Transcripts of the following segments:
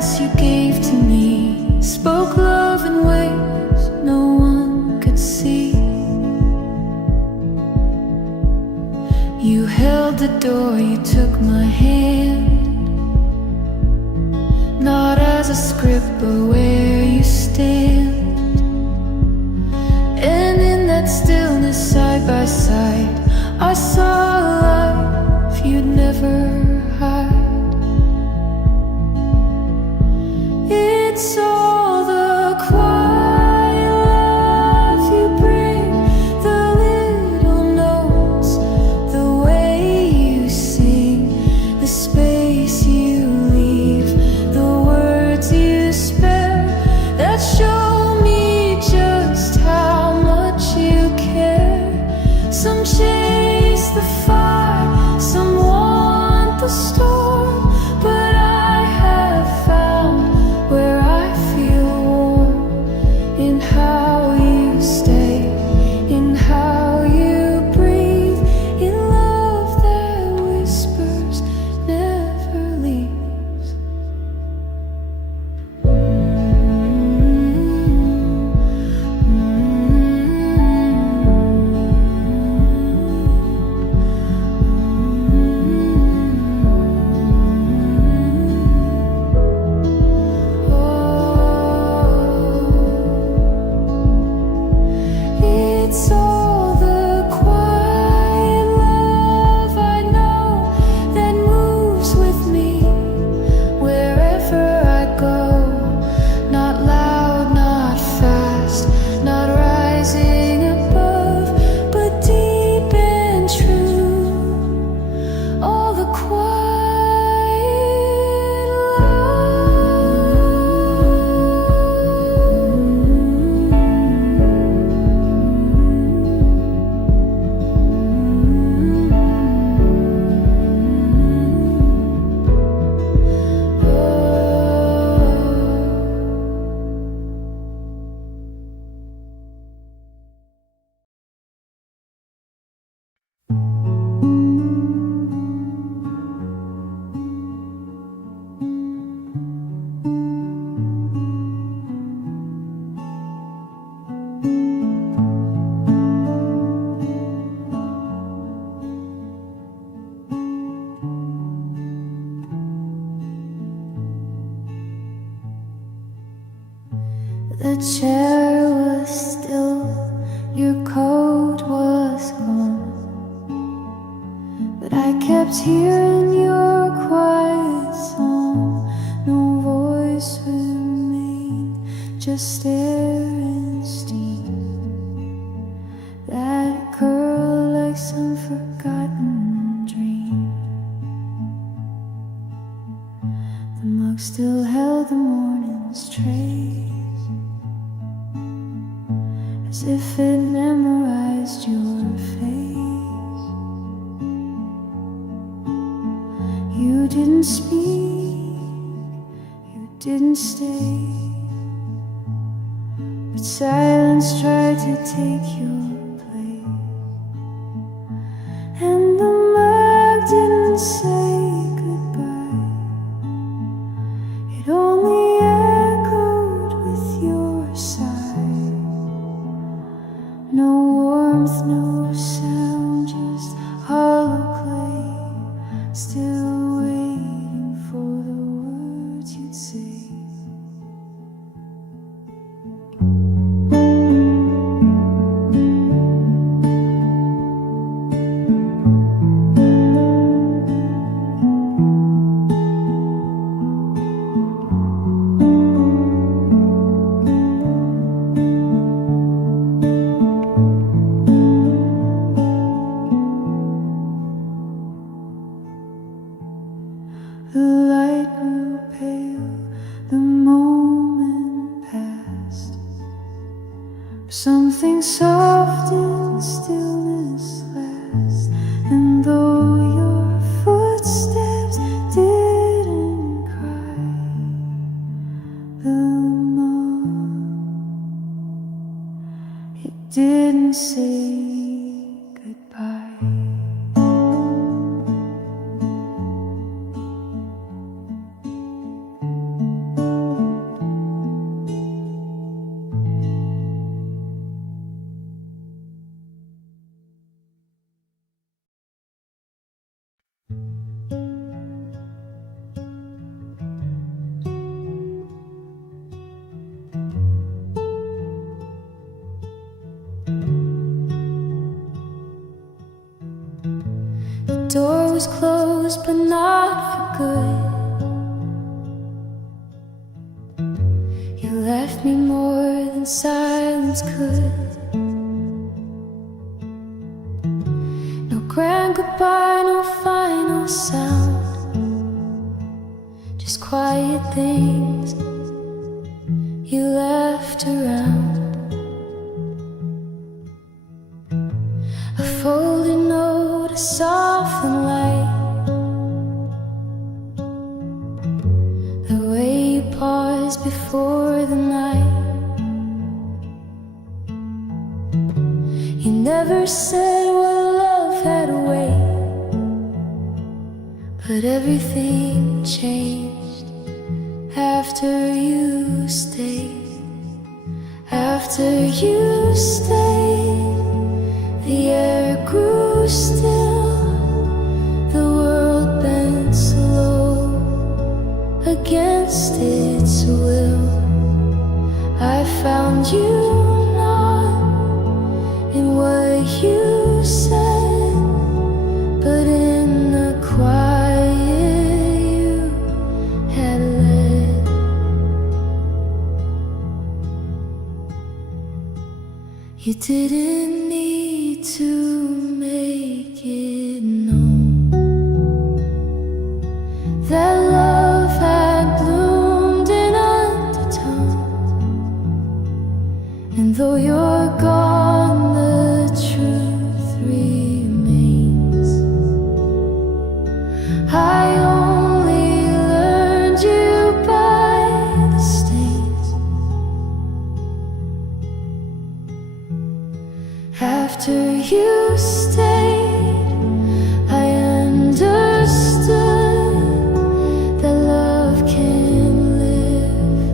silence you gave to me spoke love in ways no one could see. You held the door, you took my hand, not as a script but where you stand. And in that stillness side by side I saw a life you'd never hide. It's all the quiet love you bring, the little notes, the way you sing, the space you leave, the words you spare that show me just how much you care. Some chase the fire, some want the storm, but I have found where I feel warm, in how you stay, in how you breathe, in love that whispers, never leaves. It's all the quiet love I know that moves with me wherever I go. Not loud, not fast, not rising above, but deep and true. All the quiet The chair was still, your coat was gone, but I kept hearing your quiet song. No voice remained, just air and steam that curled like some forgotten dream. The mug still held the morning's trace, as if it memorized your face. You didn't speak, you didn't stay, but silence tried to take your place. And the mug didn't say goodbye, it only echoed with your sigh. No warmth, no sound, just hollow clay, still waiting for the words you'd say. The light grew pale, the moment passed. Something soft in stillness last, and though your footsteps didn't cry, the mug, it didn't say goodbye. door was closed, but not for good. You left me more than silence could. No grand goodbye, no final sound, just quiet things you left around. A folded note, a softened light, the way you paused before the night. You never said what love had to wait, but everything changed after you stayed. After you stayed, the air grew still, the world bent slow against its will. I found you not in what you said, but in the quiet you had led. You didn't need to make it known that love had bloomed in undertone. And though you're gone, the truth remains. I only learned you by the stains. After you stayed, I understood that love can live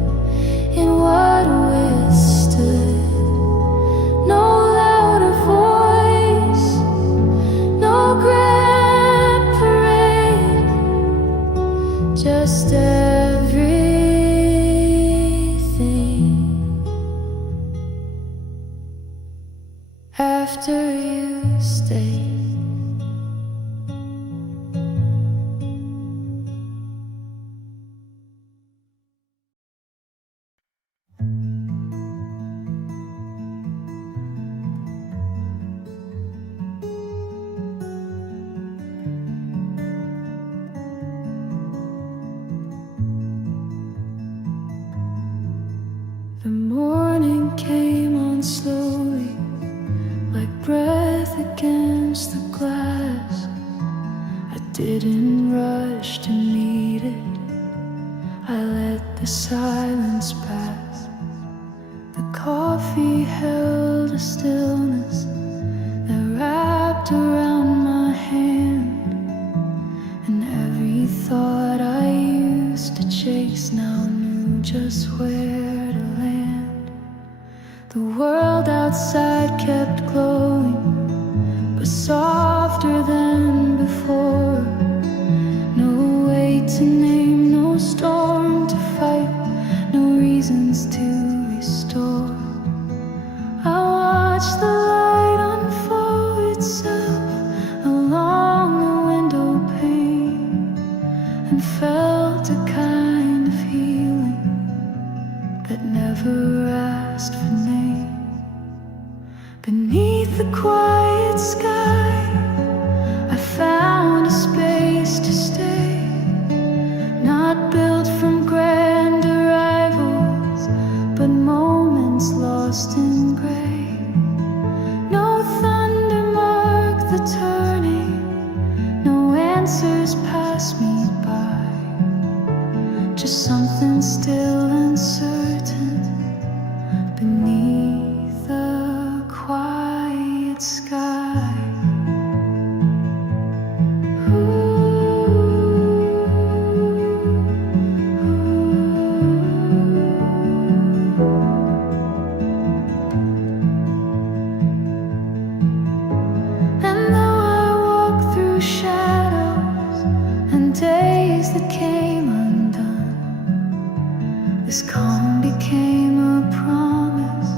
in what withstood. No louder voice, no grand parade, just everything. After you stayed. The morning came on slowly, like breath against the glass. I didn't rush to meet it, I let the silence pass. The coffee held a stillness that wrapped around my hand, and every thought I used to chase now knew just where to land. The world outside kept glowing, but softer than before. No way to name, no storm to fight, no reasons to restore. I watched the light unfold itself along the window pane, and felt a kind of healing that never asked for name. Beneath the quiet sky, I found a space to stay, not built from grand arrivals, but moments lost in gray. No thunder marked the turning, no answers passed me by, just something still uncertain beneath the quiet sky. And though I walk through shadows and days that came undone, this calm became a promise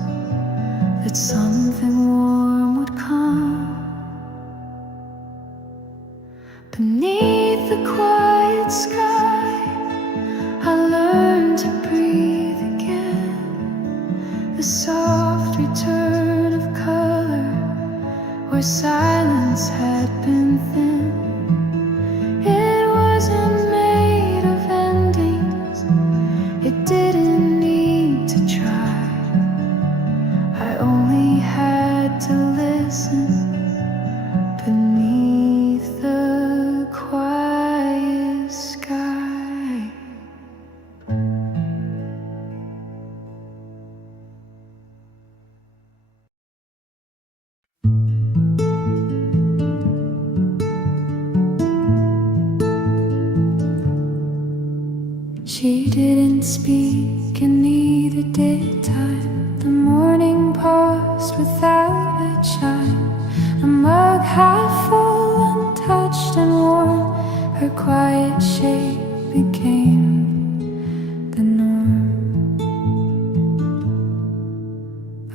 that something warm would come. quiet sky, I learned to breathe again. The soft return of color where silence had been thin. It wasn't made of endings, it didn't need to try. I only had to listen beneath the quiet sky. She didn't speak and neither did time. The morning paused without a chime. A mug half full, untouched and warm, her quiet shape became the norm.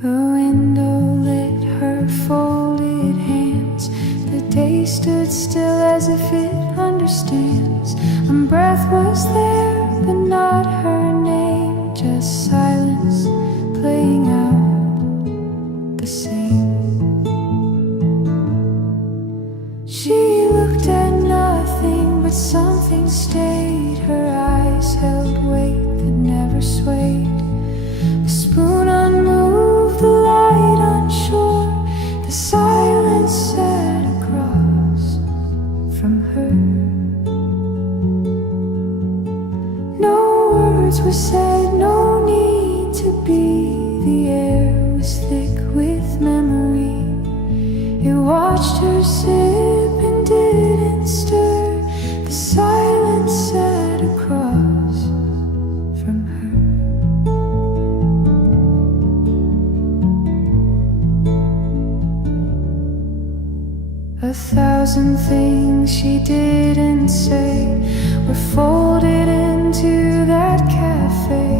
The window lit her folded hands. The day stood still as if it understands. And breath was there, but not her name. Just silence playing out the same. She looked at nothing, but something stayed. Her eyes held weight that never swayed. The spoon unmoved, the light unsure. The silence sat across from her. No words were said, no need to be. The air was thick with memory. It watched her sip and didn't stir. The silence sat across from her. A thousand things she didn't say were folded into that cafe.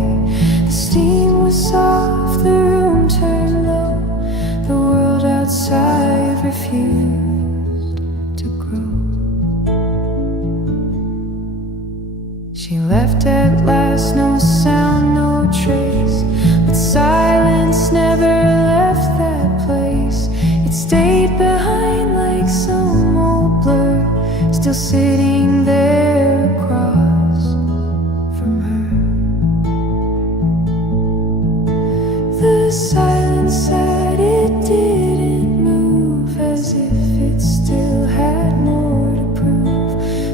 The steam was soft, the room turned low. The world outside refused to grow. She left at last, no sound, no trace. But silence never left that place. It stayed behind like some old blur, still sitting there across from her. The silence said it didn't move, as if it still had more to prove.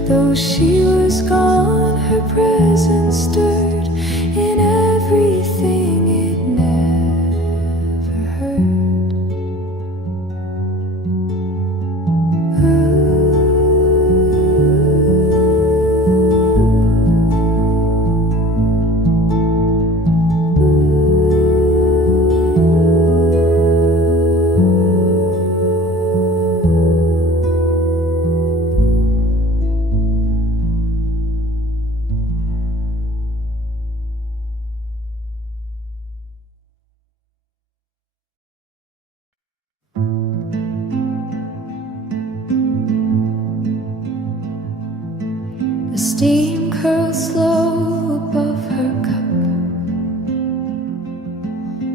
Though she was gone, her presence stirred in everything it never heard. The steam curled slow above her cup.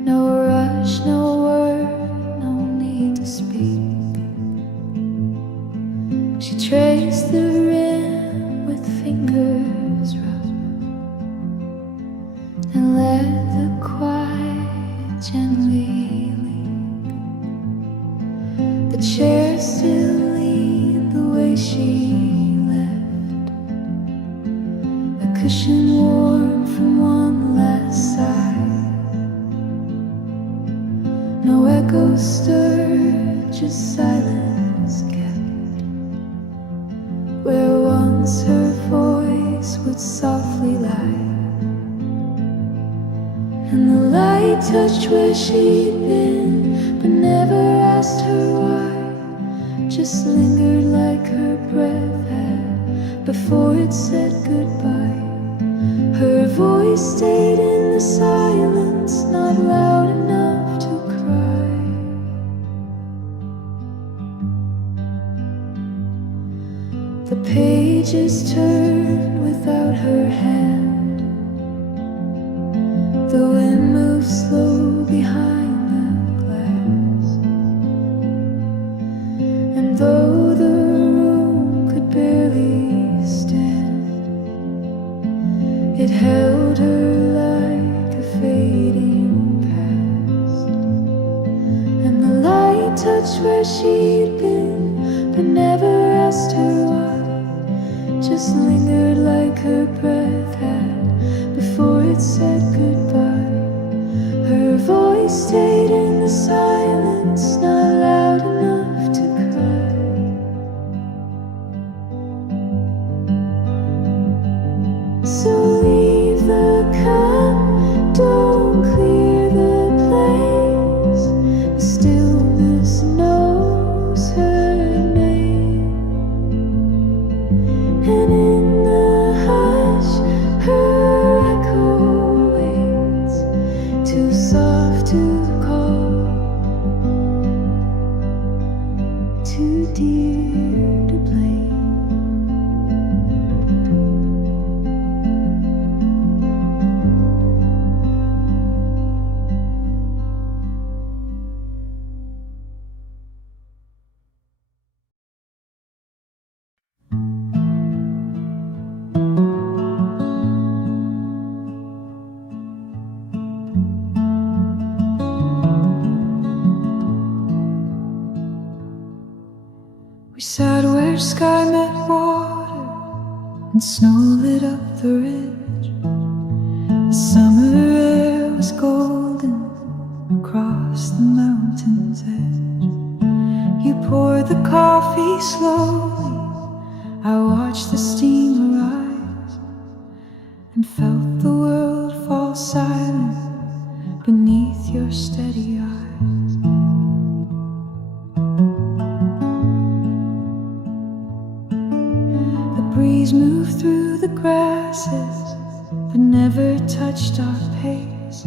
No rush, no word, no need to speak. She traced the rim with fingers rough and let the quiet gently leak. The chair still leaned the way she cushion warm from one last sigh. No echo stirred, just silence kept. Where once her voice would softly lie, and the light touched where she'd been, but never asked her why. Just lingered like her breath had before it said goodbye. Her voice stayed in the silence, not loud enough to cry. The pages turned held her like a fading past, and the light touched where she'd been, but never asked her why. Just lingered like her breath had before it said goodbye. Her voice stayed in the silence, not loud enough to cry. So leave the cup, don't clear the place. The stillness knows her name, and in the hush her echo waits, too soft to call, too dear to blame. We sat where sky met water and snow lit up the ridge. The summer air was golden across the mountain's edge. You poured the coffee slowly, I watched the steam arise, and felt the world fall silent beneath your steady eyes. Breeze moved through the grasses, but never touched our pace.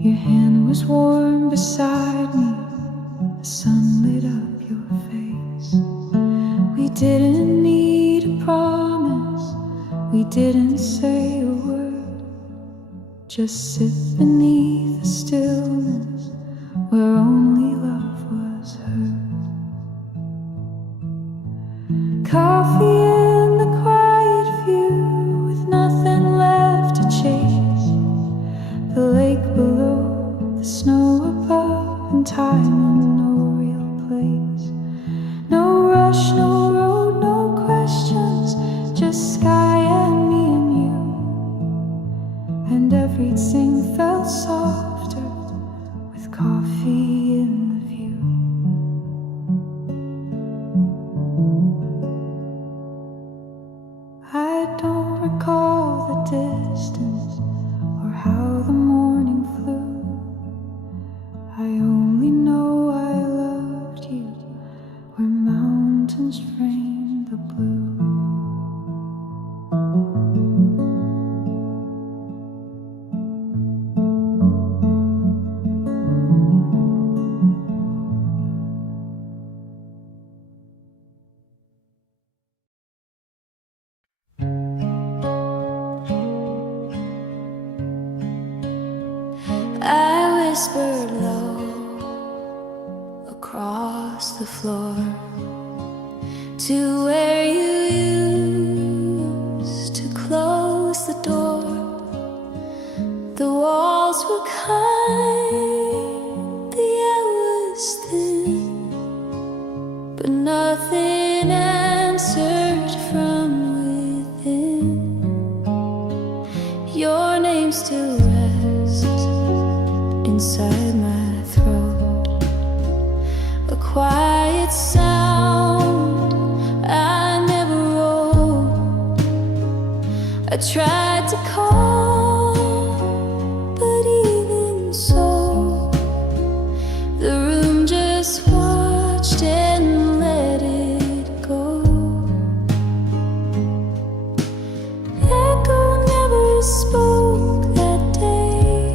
Your hand was warm beside me, the sun lit up your face. We didn't need a promise, we didn't say a word, just sit beneath the stillness where only love was heard. Coffee in the quiet view, with nothing left to chase. The lake below, the snow above, and time in no real place. No rush, no road, no questions, just sky and me and you. And everything felt softer with coffee in the view. I don't recall the distance or how the morning flew. I only know I loved you where mountains frame the blue. I whispered low across the floor to where you used to close the door. The walls were kind, the air was thin, but nothing answered from within. Your name still rests inside my throat, a quiet sound I never wrote. I tried to call, but even so, the room just watched and let it go. Echo never spoke that day,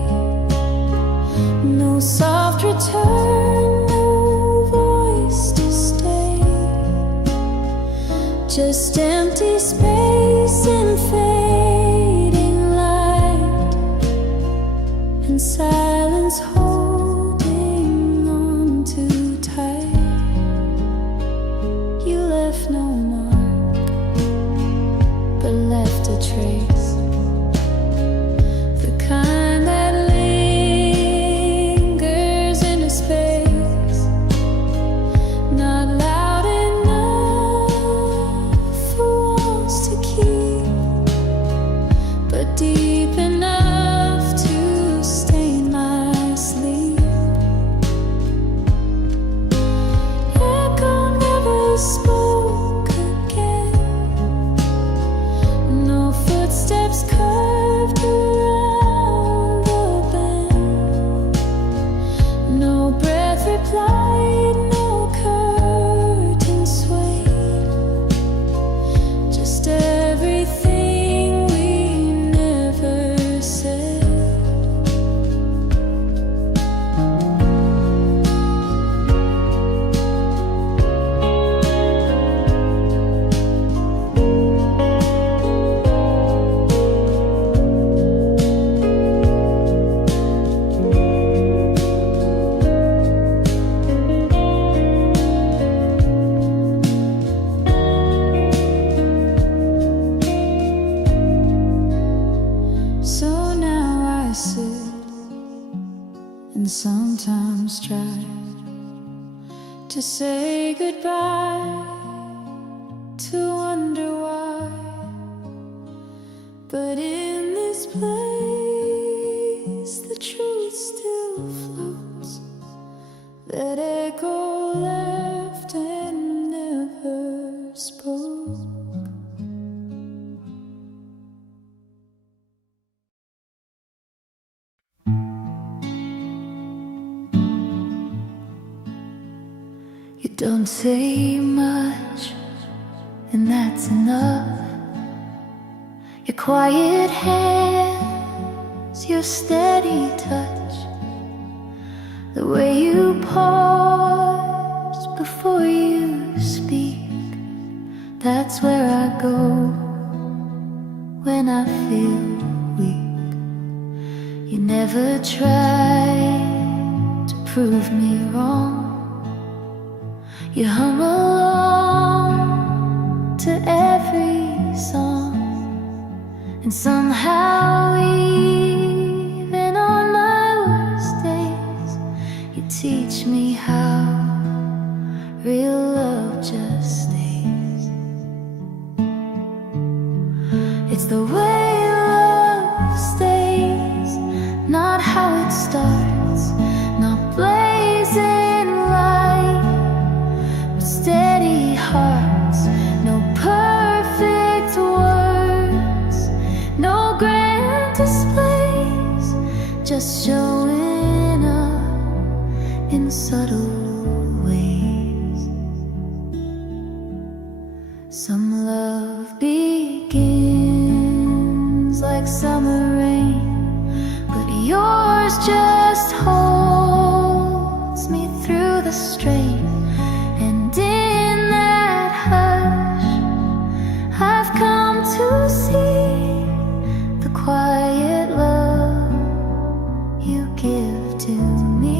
no soft return, no voice to stay, just empty space and fading light, and silence holding on too tight. You left no mark, but left a trace, just curved around the bend. No breath replied, no curtain swayed. Just everything we never said. So now I sit and sometimes try to say goodbye, to wonder why. But in this place the truth still floats, that echo left and never spoke. You don't say much, and that's enough. Your quiet hands, your steady touch, the way you pause before you speak, that's where I go when I feel weak. You never try to prove me wrong. You hum along to every song, and somehow even on my worst days you teach me how real love just stays. It's the way love stays, not how it starts, not blazing light, steady hearts, no perfect words, no grand displays, just showing up in subtle ways. Some love begins like summer rain, but yours just holds me through the strain. And in that hush, I've come to see the quiet love you give to me.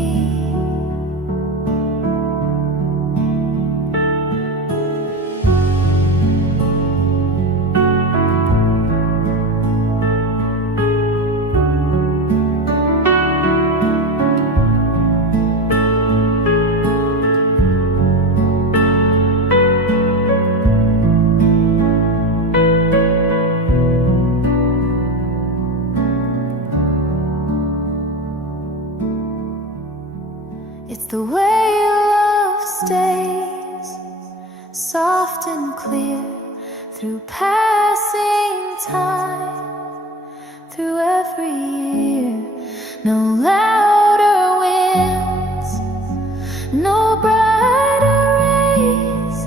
It's the way love stays, soft and clear, through passing time, through every year. No louder winds, no brighter rays,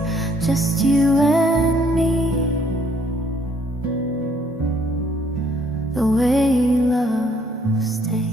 just you and me. The way love stays.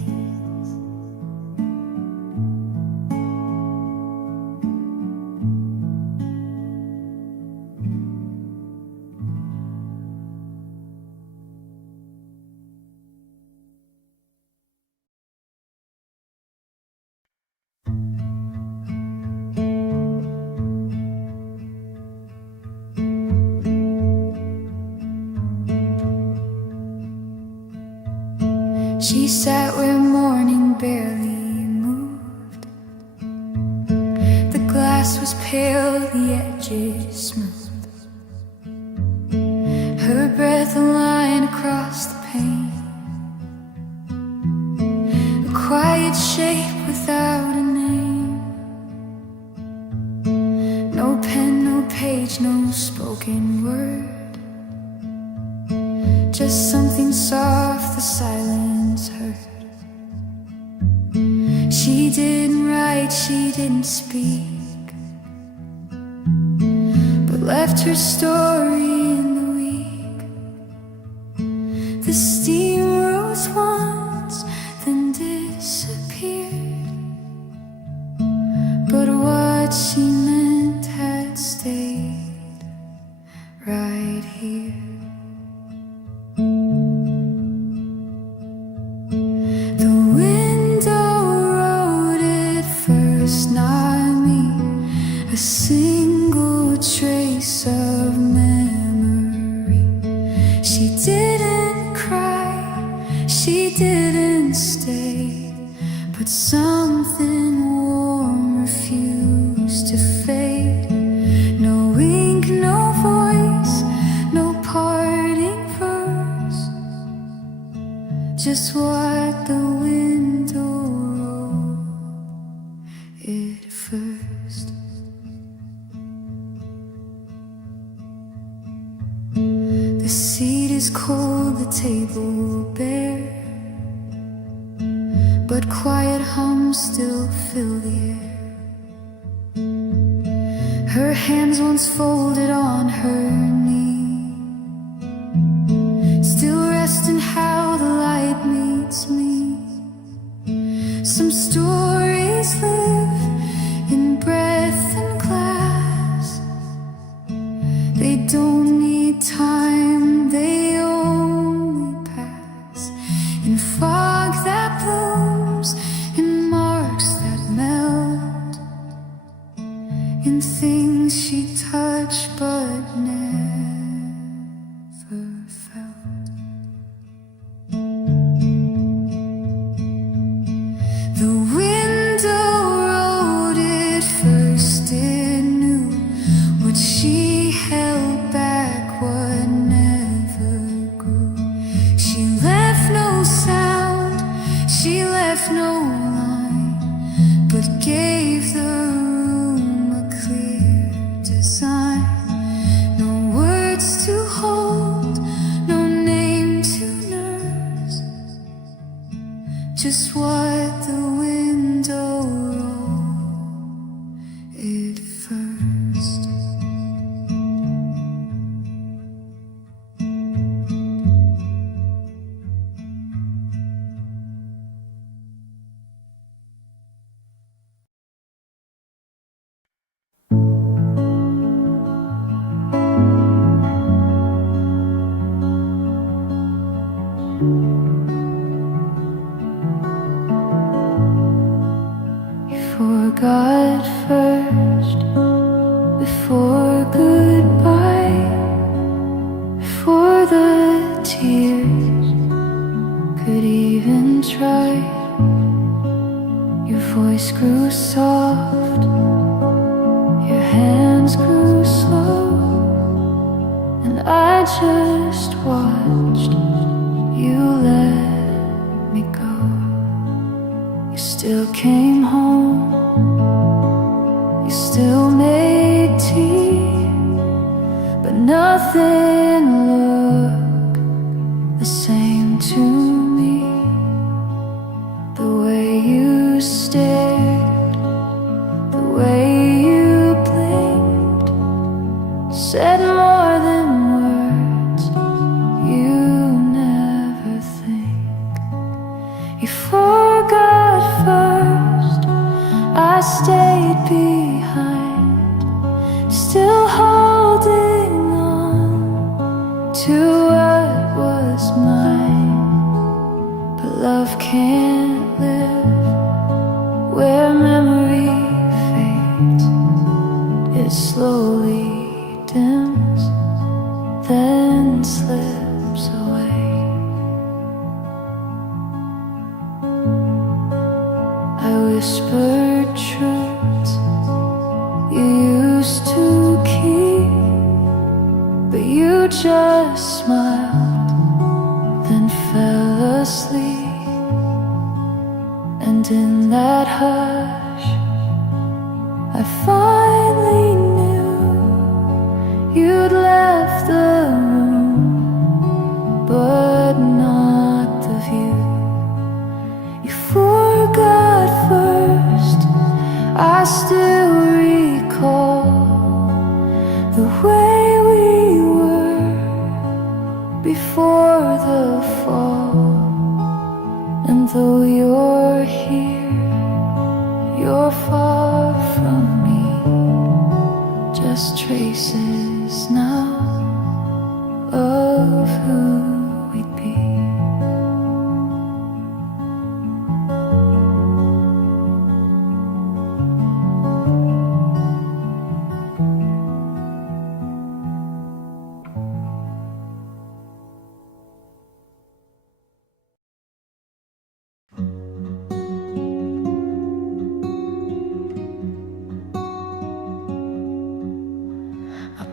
She sat where morning barely moved. The glass was pale, the edges smooth. Her breath a line across the pane, a quiet shape without a name. No pen, no page, no spoken word, just something soft the silence heard. She didn't write, she didn't speak, but left her story in the week. The steam rose once, then disappeared, but what she meant had stayed right here. The window wrote it first, not me, a single trace of memory. She didn't cry, she didn't stay, but something warm refused to fade. No ink, no voice, no parting verse, just what the window wrote it first. The seat is cold, the table bare, but quiet hums still fill the air. Her hands once folded on her knee, still resting how the light meets me. Some stories live in breath and glass. They don't need time, they only pass. In fog that blooms, in marks that melt, in things she touched but never felt. The window wrote it first, it knew what she held back, what never grew. She left no sound, she left no line, but gave the room a clear design. No words to hold, no name to nurse, just what the window wrote it first. Forgot first, before goodbye, before the tears could even try. Your voice grew soft, your hands grew slow, and I just watched you let me go. You still came home, you still made tea, but nothing looked the same to me. The way you stared, the way you blinked, said more than words you never think. You forgot first, I stayed behind, still holding on to what was mine. But love can't live where memory fades. It slowly dims, then slips away. I whispered truths you used to keep, but you just smiled, then fell asleep. And in that hush, I finally knew you'd left the room, but before the fall. And though you're here, you're far from me, just traces now of who we'd be.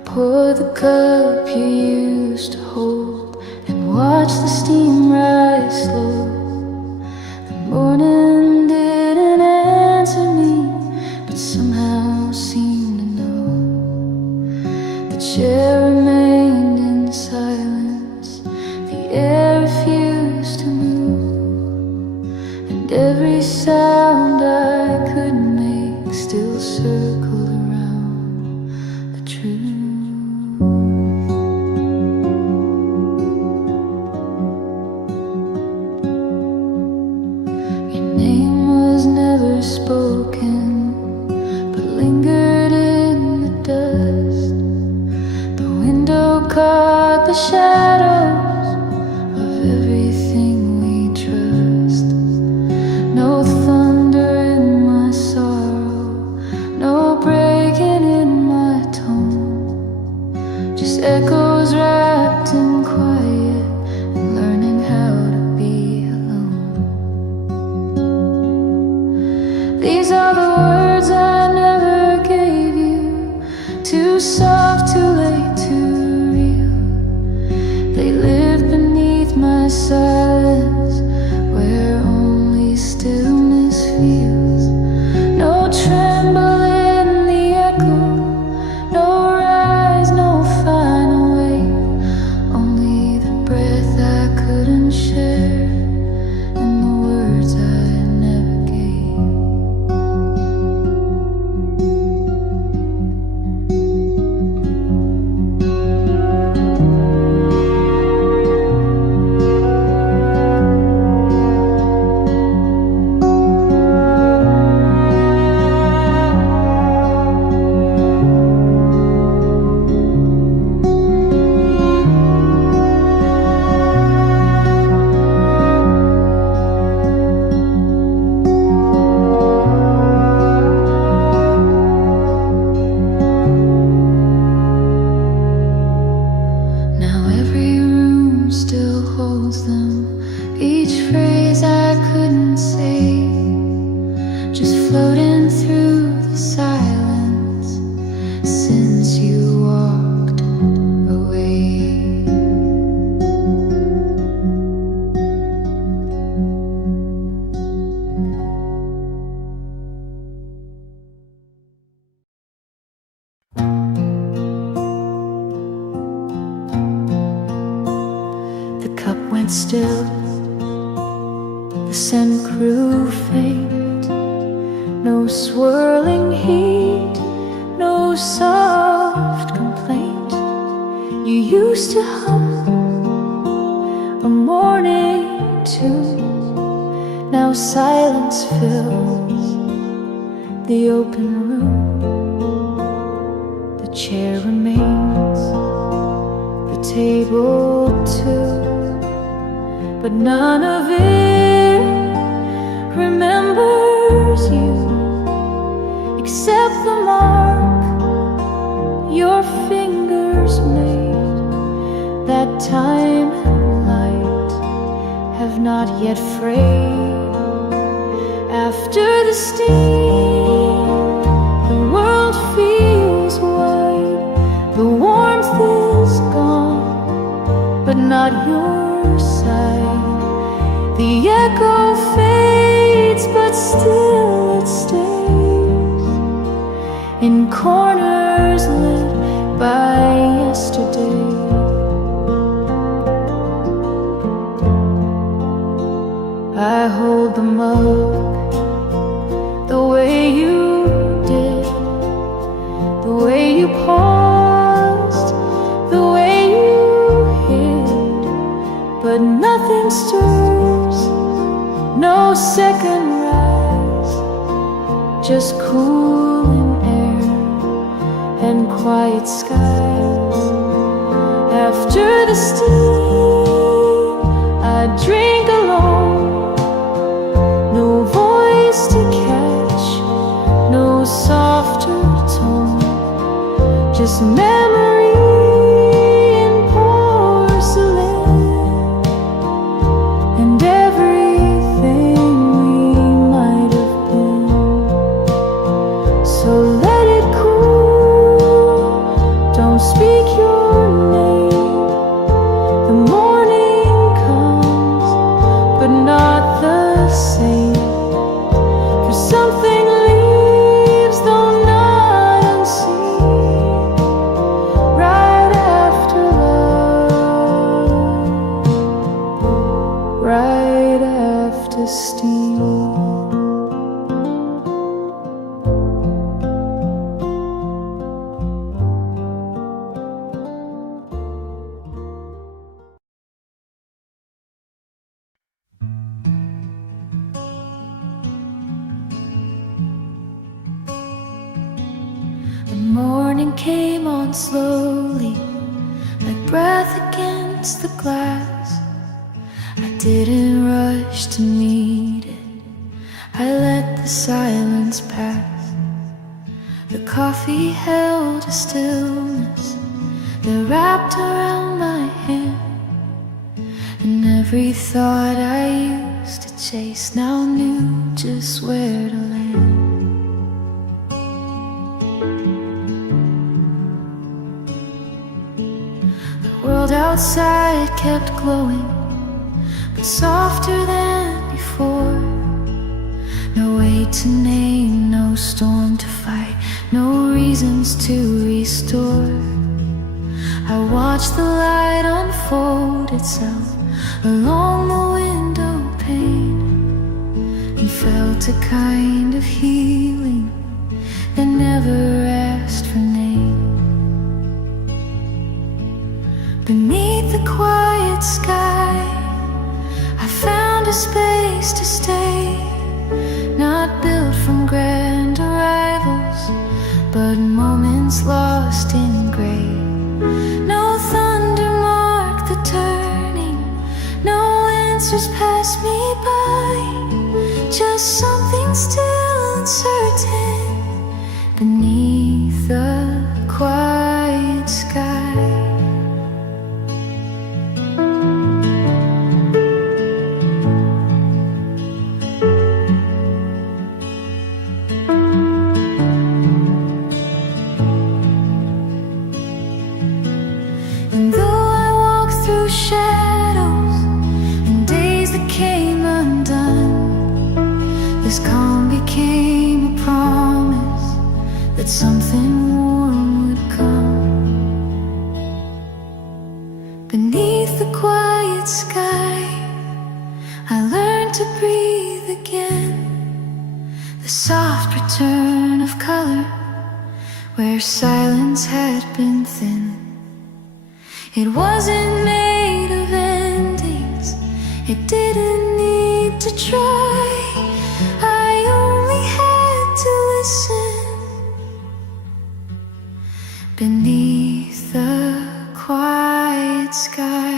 Pour the cup you used to hold and watch the steam rise slow. The morning didn't answer me, but somehow seemed to know. The chair remained in silence, the air refused to move, and every sound I could make still circled around the truth. Spoken, but lingered in the dust. The window caught the shadows of everything we trust. No thunder in my sorrow, no breaking in my tone, just echoes wrapped in quiet and learning how to be alone. These are the words I never gave you, too soft, too late, too real. They live beneath my silence, where only stillness feels. No tremble in the echo, no rise, no final wave, only the breath I couldn't share and the words I never gave. Still, the scent grew faint. No swirling heat, no soft complaint. You used to hum a morning tune. Now silence fills the open room. The chair remains, the table too, but none of it remembers you, except the mark your fingers made. That time and light have not yet frayed. After the steam, the world feels wide. The warmth is gone, but not your side. The echo fades, but still it stays in corners lit by yesterday. I hold the mug the way you did, the way you paused, the way you hid. but nothing stirs, no second rise, just cooling air and quiet skies. After the steam, I drink alone, no voice to catch, no softer tone, just memory in porcelain, and everything we might have been. So let it cool, don't speak your name. The morning comes, but not the same. For something leaves, though not unseen, right after love, right after steam. The morning came on slowly, like breath against the glass. I didn't rush to meet it, I let the silence pass. The coffee held a stillness that wrapped around my hand, and every thought I used to chase now knew just where to land. The world outside kept glowing, but softer than before. No way to name, no storm to fight, no reasons to restore. I watched the light unfold itself along the window pane, and felt a kind of healing that never asked for name. Beneath the quiet sky, I found a space to stay, not built from grand arrivals, but moments lost in gray. No thunder marked the turning, no answers passed me by, just something still uncertain beneath the quiet sky. And though I walk through shadows and days that came undone, this calm became a promise that something warm would come. Beneath the quiet sky, I learned to breathe again, the soft return of color where silence had been thin. It wasn't made of endings, it didn't need to try, I only had to listen. Beneath the quiet sky,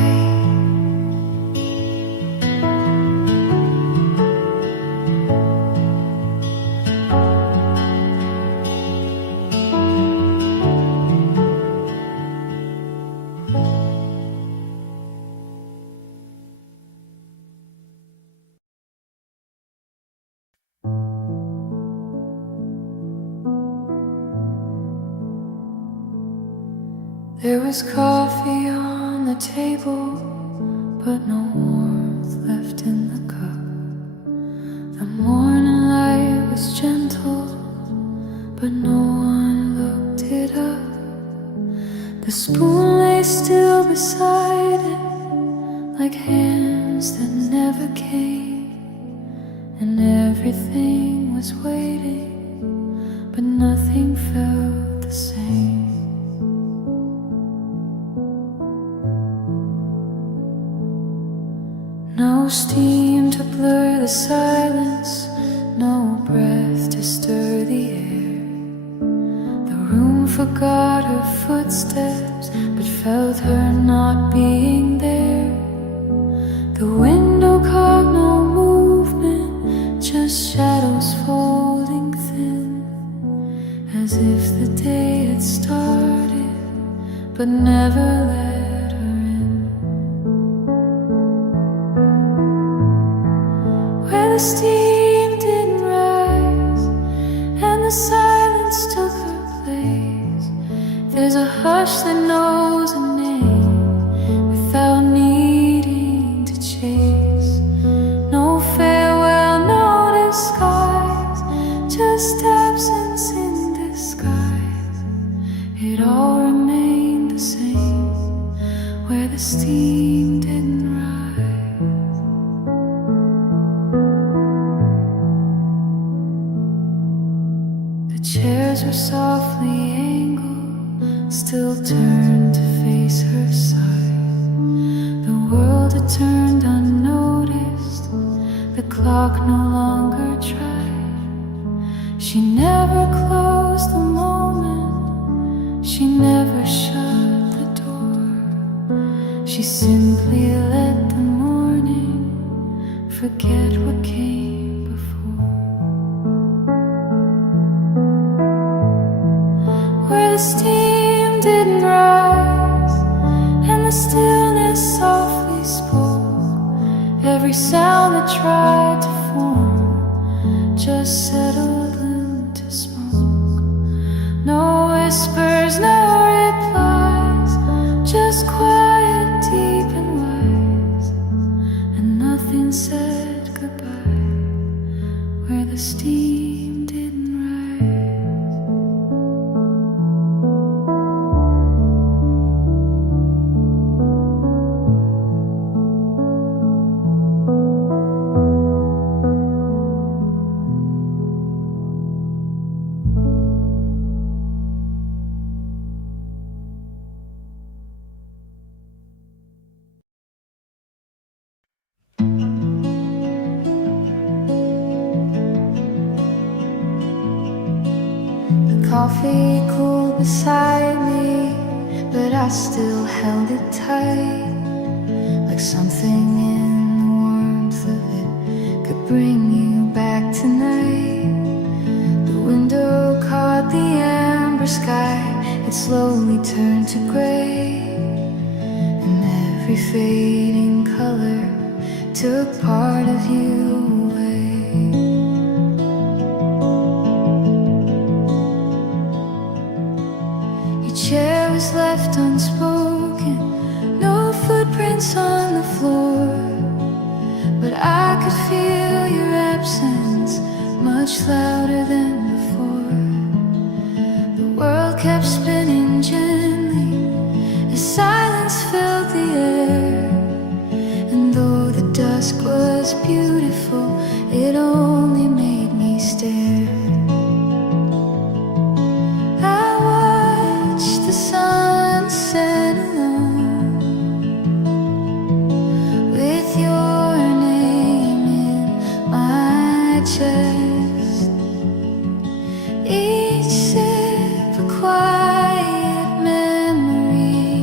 there was coffee on the table, but no warmth left in the cup. The morning light was gentle, but no one looked it up. The spoon lay still beside it, like hands that never came, and everything was waiting, but nothing felt the same. No steam to blur the silence, no breath to stir the air. The room forgot her footsteps, but felt her not being there. The window caught no movement, just shadows folding thin, as if the day had started, but never let her in. Where the steam didn't rise, and the silence took her place, there's a hush that knows a name without needing to chase. No farewell, no disguise, just absence in disguise. It all remained the same where the steam didn't rise. The chairs were softly angled, still turned to face her side. The world had turned unnoticed, the clock no longer tried. She never closed the moment, she never shut the door. She simply let the morning forget what came before. Where the steam didn't rise, and the stillness softly spoke, every sound that tried to form just settled into smoke. No whispers, no replies, just quiet, deep and wise, and nothing said goodbye where the steam didn't rise. Coffee cooled beside me, but I still held it tight, like something in the warmth of it could bring you back tonight. The window caught the amber sky, it slowly turned to gray, and every fading color took part of you away. Chair was left unspoken, no footprints on the floor, but I could feel your absence much louder than before. The world kept spinning gently as silence filled the air, and though the dusk was beautiful, it only made me stare. The sunset alone, with your name in my chest. Each sip a quiet memory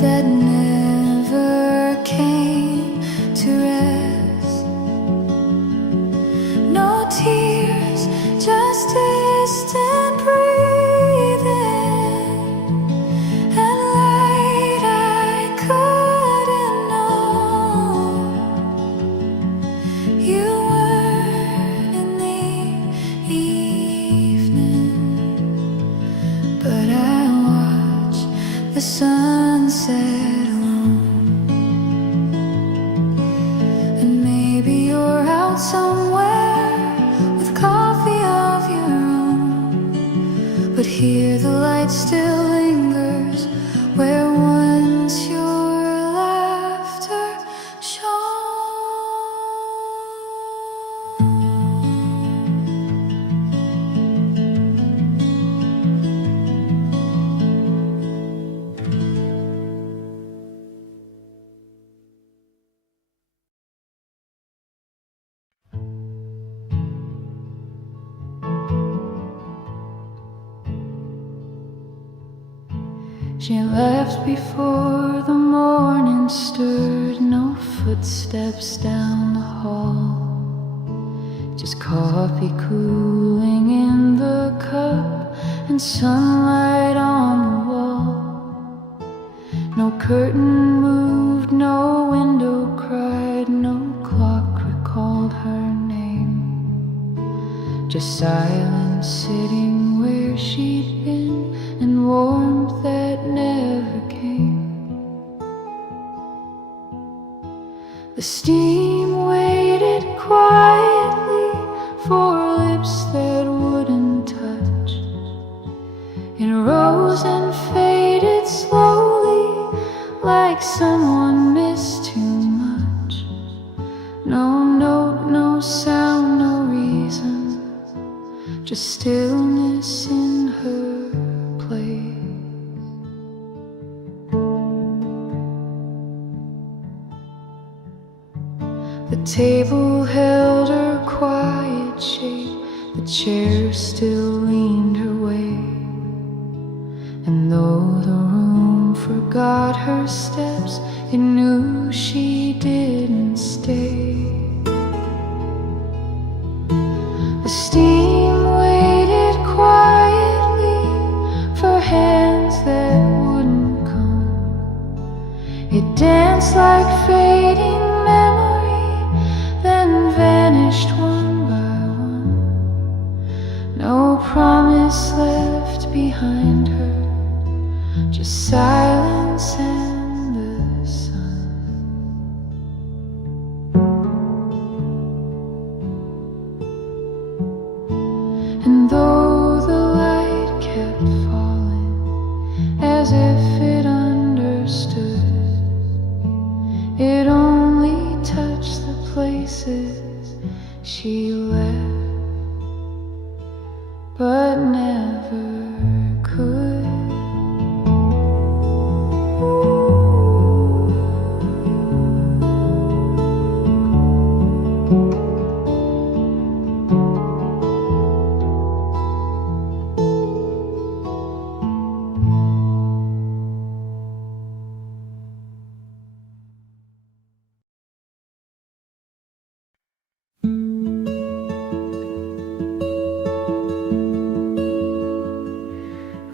that never came to rest. No tears, just distant breathing. The sunset alone, and maybe you're out somewhere with coffee of your own, but here the light still lingers where once your laughter shone. She left before the morning stirred. No footsteps down the hall, just coffee cooling in the cup and sunlight on the wall. No curtain moved, no window cried, no clock recalled her name. Just silence sitting where she'd been, and warmth that never came. The steam waited quietly for lips that wouldn't touch. It rose and faded slowly, like someone missed too much. No note, no sound, no reason, just stillness in her place. The table held her quiet shape, the chair still leaned her way. And though the room forgot her steps, it knew she didn't stay. The steam waited quietly for hands that wouldn't come. It danced like fading memory, then vanished one by one. No promise left behind her, just silence and the sun. And though the light kept falling, as if it understood, it only touched the places she left, but never could.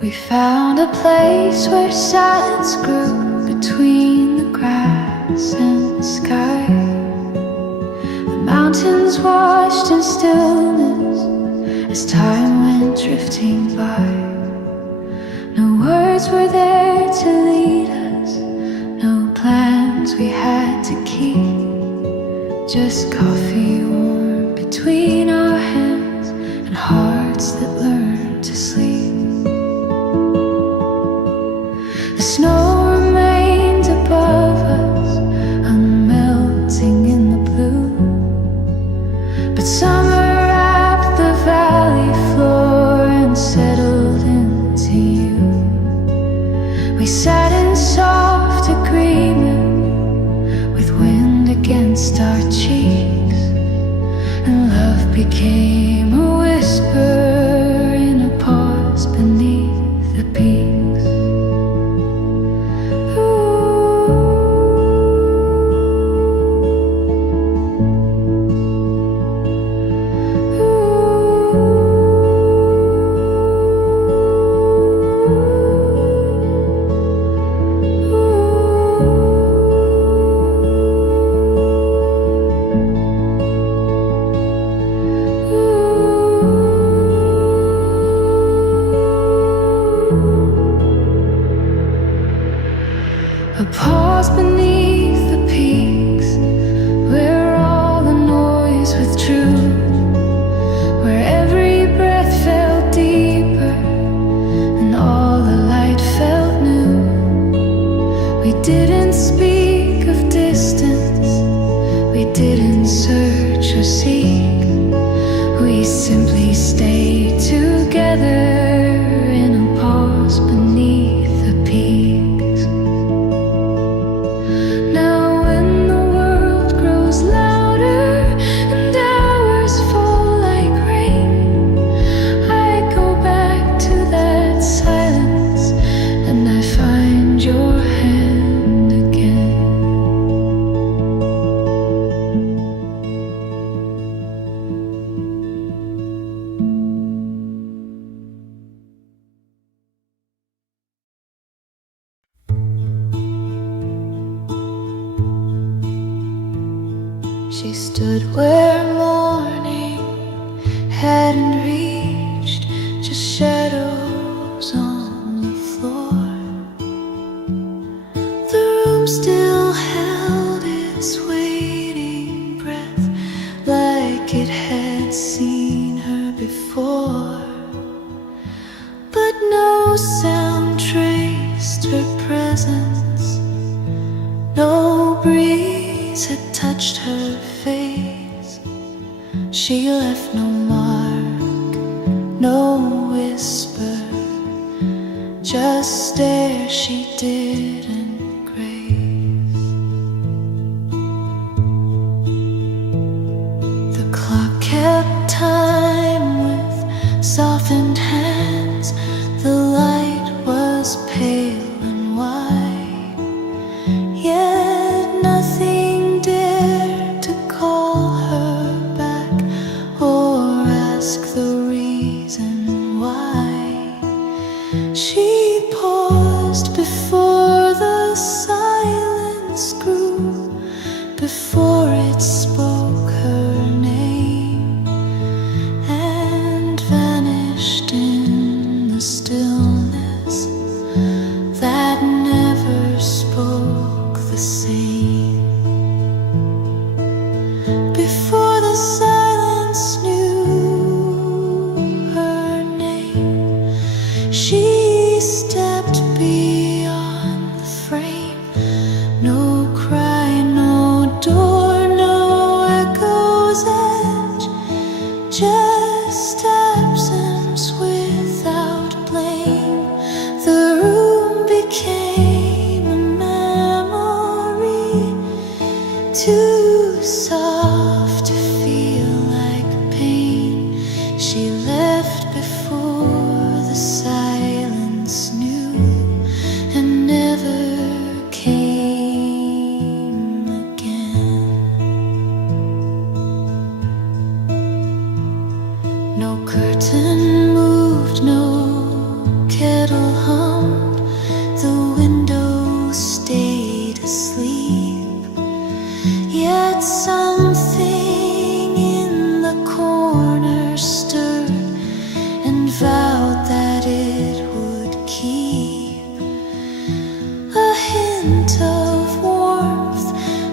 We found a place where silence grew between the grass and the sky. The mountains watched in stillness as time went drifting by. No words were there to lead us, no plans we had to keep, just coffee warm between our hands and hearts that learned to sleep. The snow remained above us, unmelting in the blue, but summer wrapped the valley floor and settled into you. We sat in soft agreement with wind against our cheeks, and love became a whisper in a pause beneath the peaks. A pause beneath the peaks, where all the noise withdrew, where every breath felt deeper and all the light felt new. We didn't speak of distance, we didn't search or seek, we simply stayed together in a pause beneath the peaks. She stood where morning hadn't reached, just shadows on the floor. The room still held its waiting breath, like it had seen her before. But no sound traced her presence, no breeze had touched her face. She left no mark, no whisper, just stare she didn't graze. The clock kept time with softened hands. The light was pale and white, yet nothing dared to call her back or ask the reason why. She paused before the silence grew, before it spoke her name, and vanished in the stillness that never spoke the same. Before the silence knew her name, she stepped beyond the frame. No cry, no door, no echo's edge, just absence without blame. The room became a memory, too soft to feel like pain. She left before the silence knew, and never came again. No curtain moved, no kettle hummed, the window stayed asleep. Yet something in the corner stirred and vowed that it would keep. A hint of warmth,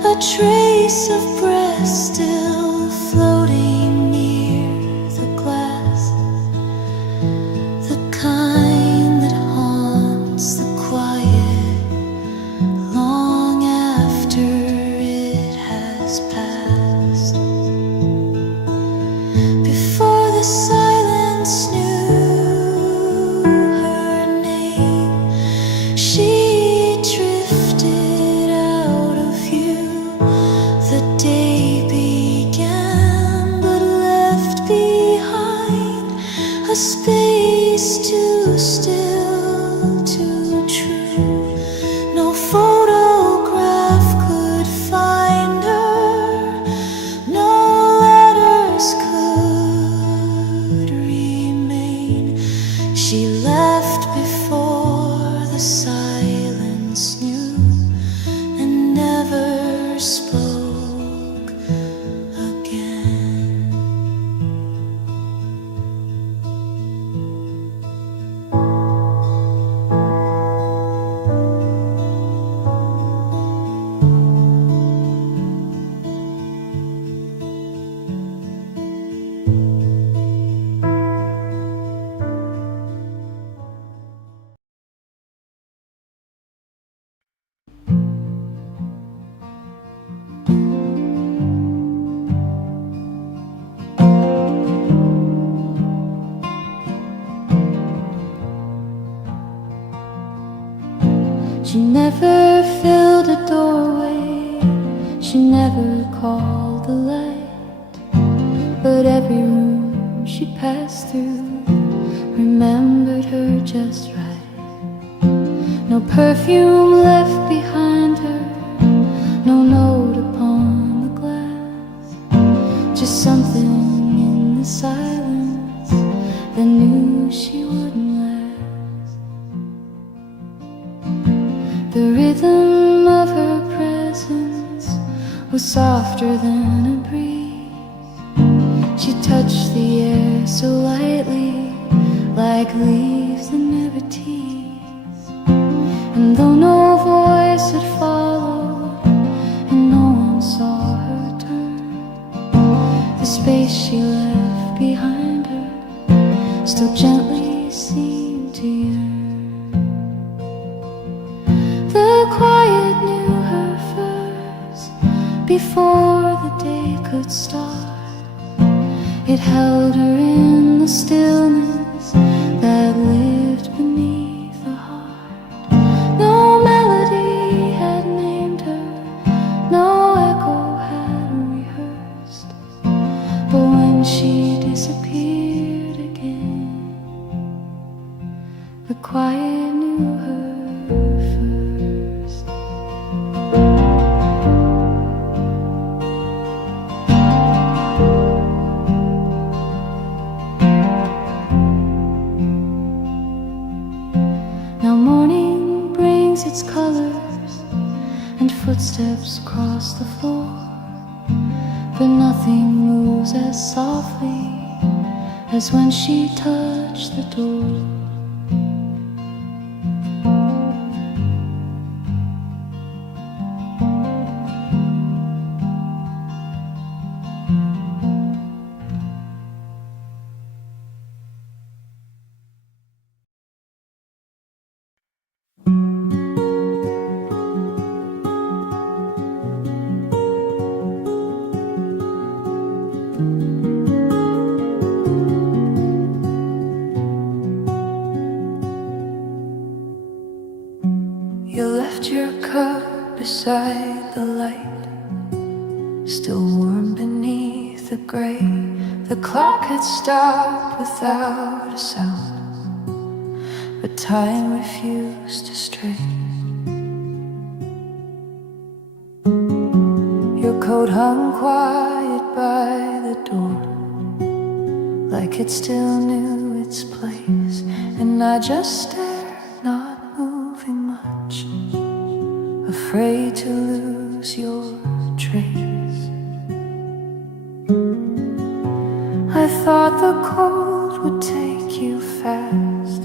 a trace of breath still floating near the glass, the kind that haunts the quiet long after it has passed. Before the silence knew her name, she drifted out of view. The day began, but left behind a space too still, too true. No photograph could find her, no letters could remain. She left before the silence knew, and never spoke again. She never filled a doorway, she never called the light, but every room she passed through remembered her just right. No perfume left behind her, no note upon the glass, just something in the silence that knew she wouldn't last. The rhythm of her presence was softer than a breeze. She touched the air so lightly, like leaves that never tease. And though no voice had followed, and no one saw her turn, the space she left behind her still gently seemed to yearn. The quiet knew her first, before the day could start. It held her in the stillness that lived beneath the heart. No melody had named her, no echo had rehearsed, but when she disappeared again, the quiet knew her first. Now morning brings its colors, and footsteps cross the floor, but nothing moves as softly as when she touched the door. You left your cup beside the light, still warm beneath the gray. The clock had stopped without a sound, but time refused to stray. Your coat hung quiet by the door, like it still knew its place, and I just stared, not moving much, afraid to lose your trace. I thought the cold would take you fast,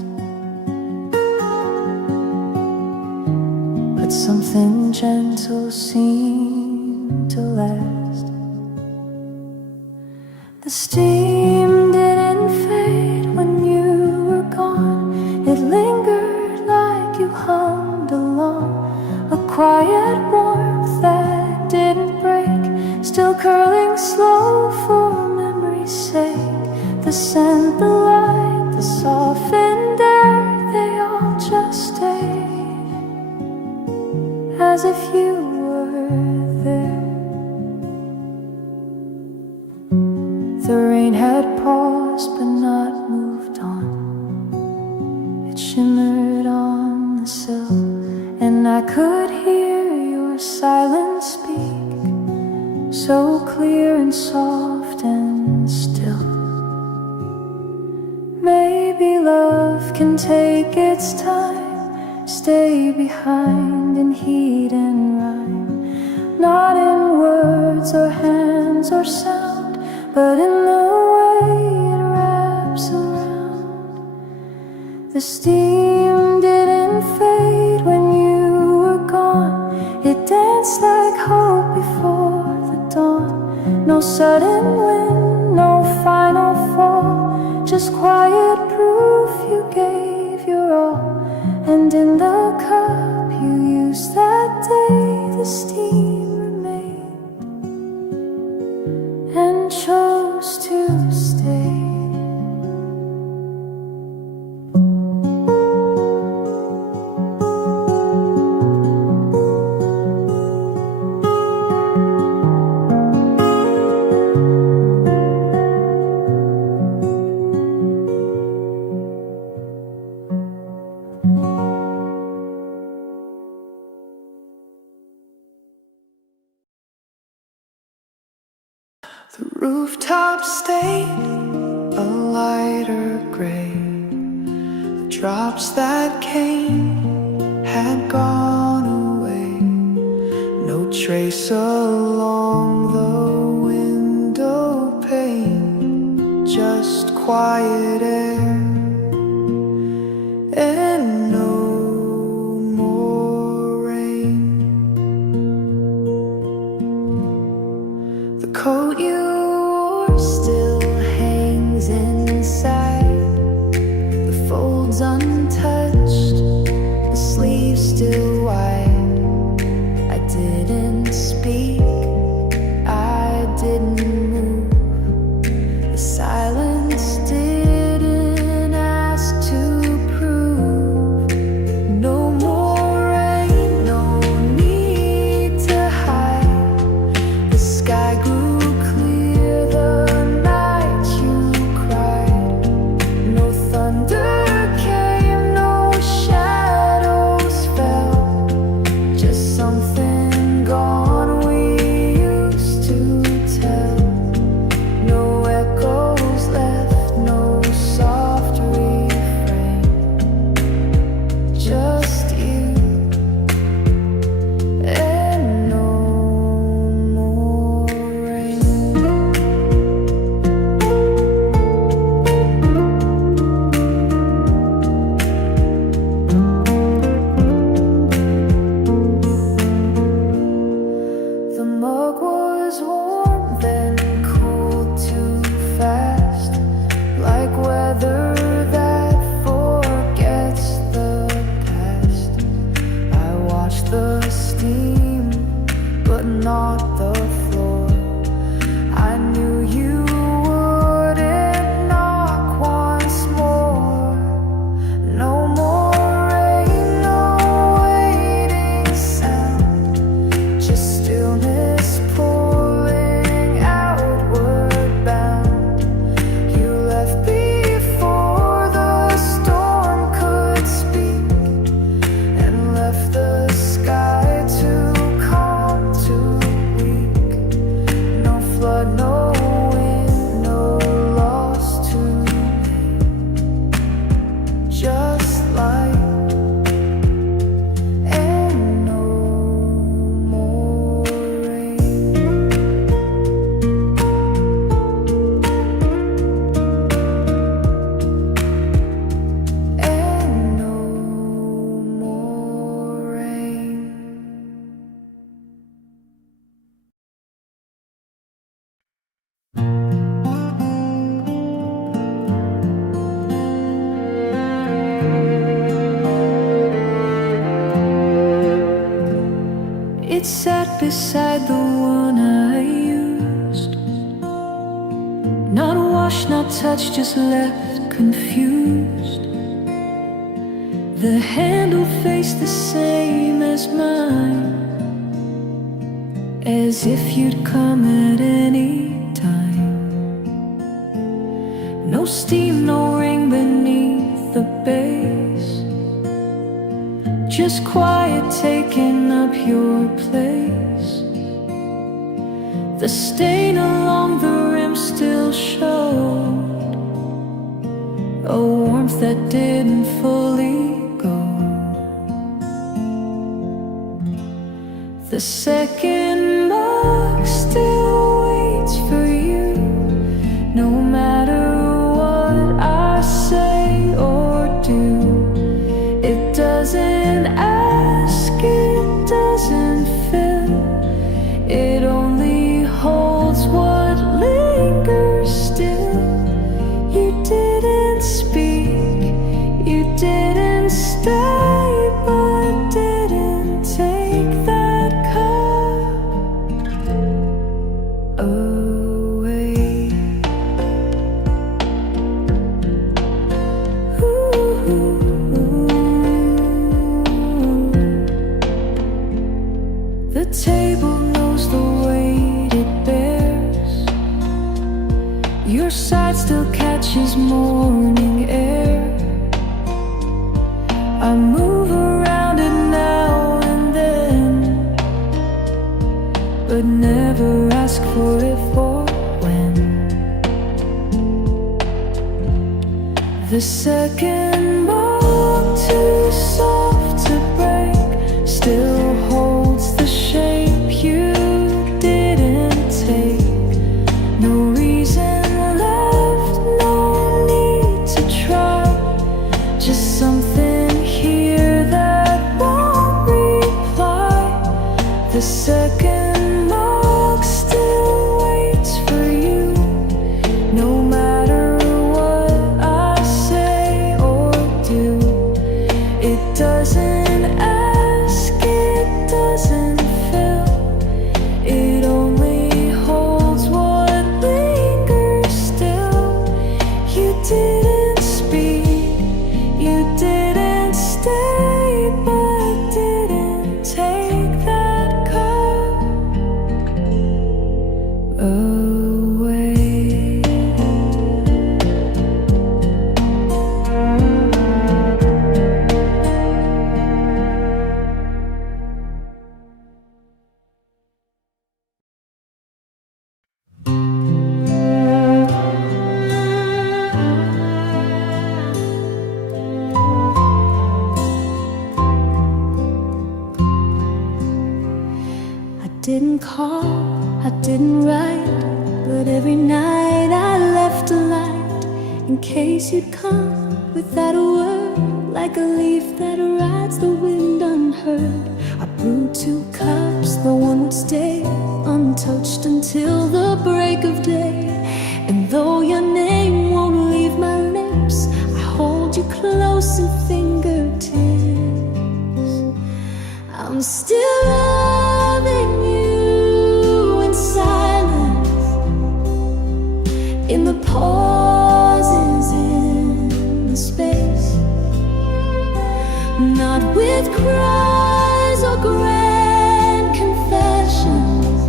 but something gentle seemed to last. The steam didn't fade when you were gone. It lingered like you hummed along, a quiet warmth that didn't break, still curling slow for memory's sake. The scent, the light, the softened air, they all just stayed, as if you were there. The rain had paused but not moved on. It shimmered on the sill, and I could hear your silence speak, so clear and soft and still. Maybe love can take its time, stay behind in heat and rhyme, not in words or hands or sound, but in the way it wraps around. The steam didn't fade when you were gone. It danced like hope before the dawn. No sudden wind, no final fall, just quiet proof you gave your all. And in the cup you used that day, the steam remained and chose to stay. The rooftop stayed a lighter gray. The drops that came had gone away. No trace along the window pane, just quiet air and no more rain. The coat you wore still hangs inside, the folds untouched, the sleeves still wide. I didn't speak, I didn't move, the silence didn't ask to prove. No more rain, no need to hide. The sky grew clear the night you cried. No thunder came, no shadows fell, just something gone we used to tell. No echoes left, no soft refrain, just you and no more rain. The mug was warm, then cooled too fast, like weather that forgets the past. I watched the steam, but not the floor. I knew you wouldn't knock once more. No more rain, no waiting sound, just stillness pulling outward bound. You left before the storm could speak, and left the sky too calm, too weak. No flood, no wind, no loss to make, just light and no more rain. And no more rain. It sat beside the one I used, not washed, not touched, just left confused. The handle faced the same as mine, as if you'd come at any time. No steam, no ring beneath the base, just quiet taking up your place. The stain along the rim still showed a warmth that didn't fully go. The second mug still waits for you, no matter what I say or do. It doesn't ask, it doesn't fill, it only holds what lingers still. You didn't speak, you didn't stay, but didn't take that cup away. The table knows the weight it bears, your side still catches morning air. I move around it now and then, but never ask for it for when. The second book, too soft to break, still holds the shape didn't call, I didn't write, but every night I left a light in case you'd come without a word, like a leaf that rides the wind unheard. I brewed 2 cups, the one would stay untouched until the break of day. And though your name won't leave my lips, I hold you close in fingertips. I'm still loving you in silence, in the pauses, in the space, not with cries or grand confessions,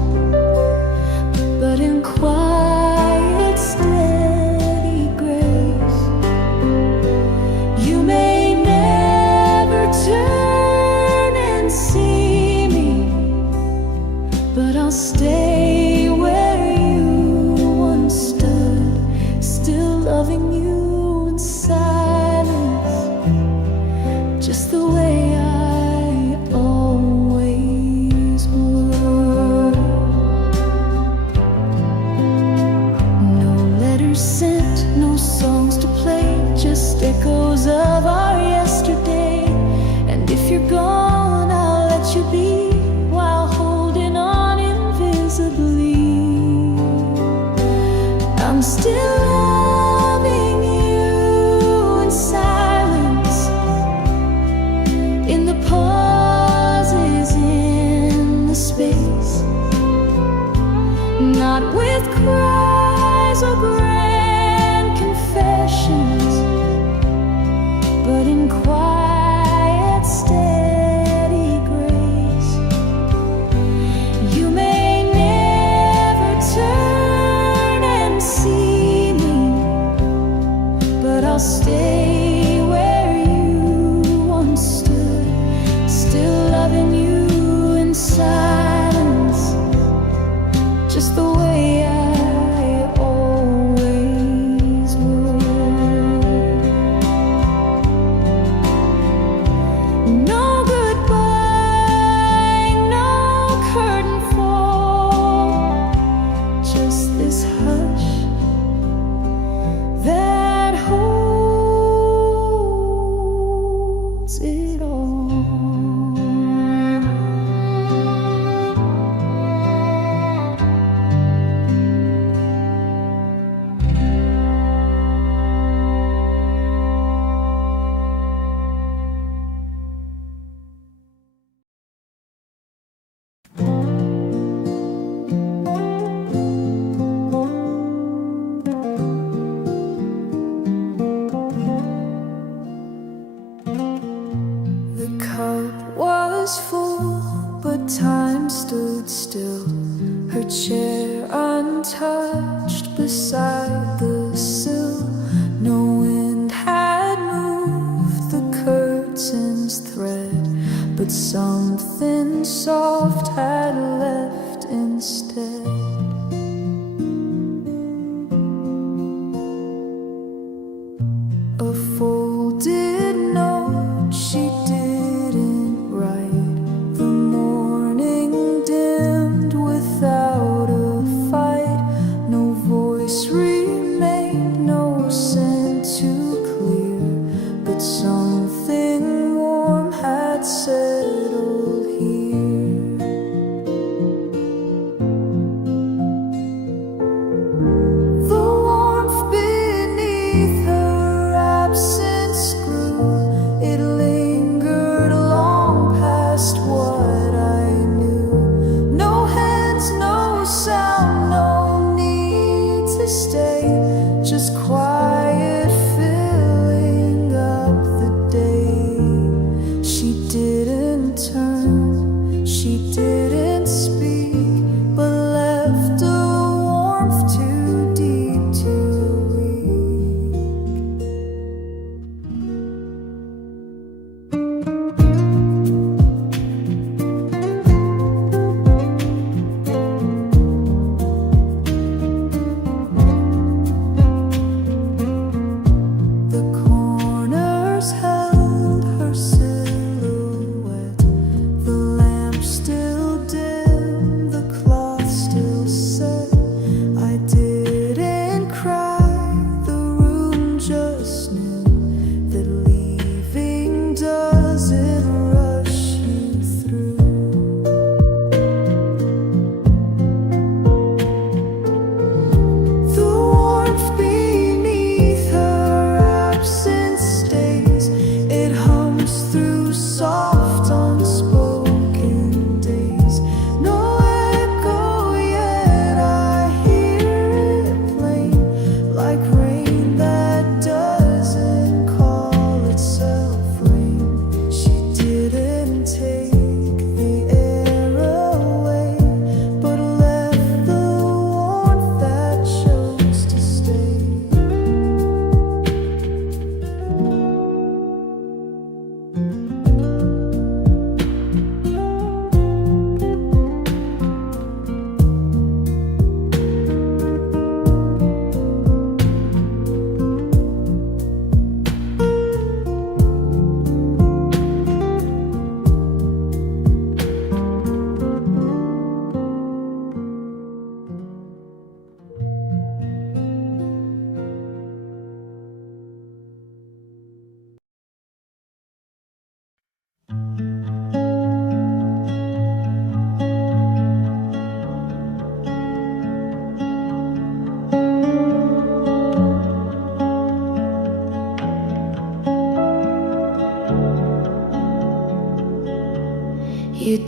but in quiet, steady grace. You may never turn and see me, but I'll stay where you once stood, still loving you in silence, just the way I always would. No letters sent, no songs to play, just echoes of our yesterday. And if you're gone, I'll let you be while holding on invisibly. I'm still loving you in silence, in the pauses, in the space, not with cries or grand confessions, but in quiet, steady grace. You may never turn and see me, but I'll stay where you once stood, still loving you in silence, just the way I always would. No goodbye, no curtain fall, just this hush that holds it all. The cup was full, but time stood still. Her chair untouched beside the sill. No wind had moved the curtain's thread, but something soft had left instead. A folded note she didn't write. The morning dimmed without a fight. No voice remained, no scent too clear, but something warm had settled here.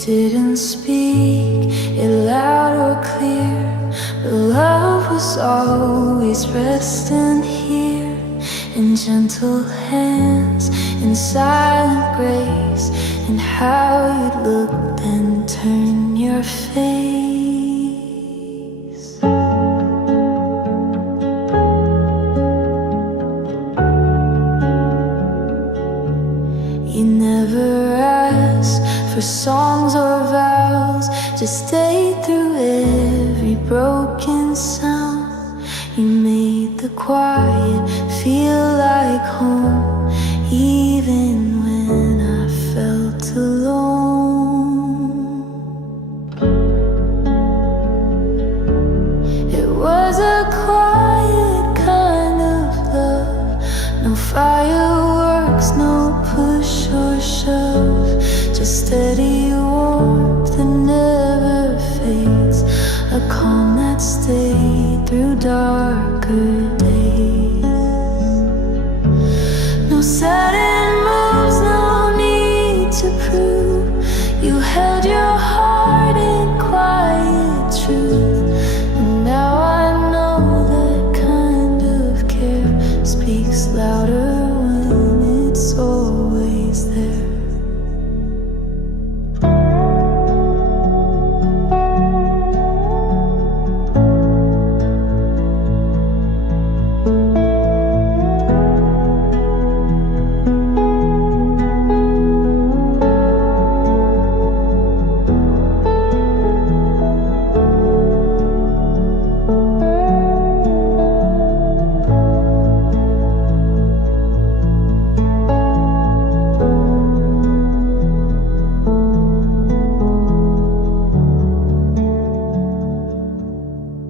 didn't speak it loud or clear, but love was always resting here in gentle hands, in silent grace, and how you'd look and turn your face. You never asked for songs or vows, just stayed through every broken sound. You made the quiet feel like home, even when I felt alone. It was a quiet kind of love, no fireworks, no push or shove, just steady warmth that never fades, a calm that stayed through darker days. No sudden moves, no need to prove you held your heart in quiet truth. And now I know that kind of care speaks louder when it's always there.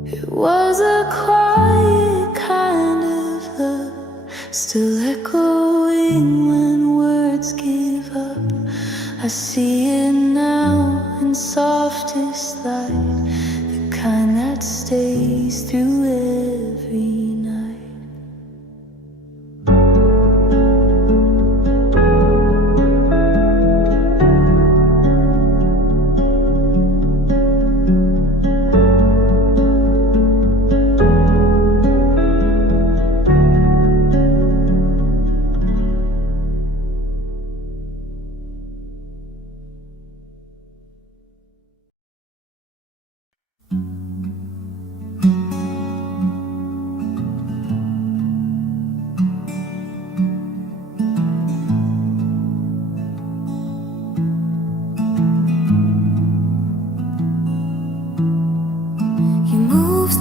It was a quiet kind of love, still echoing when words give up. I see it now in softest light, the kind that stays through every night.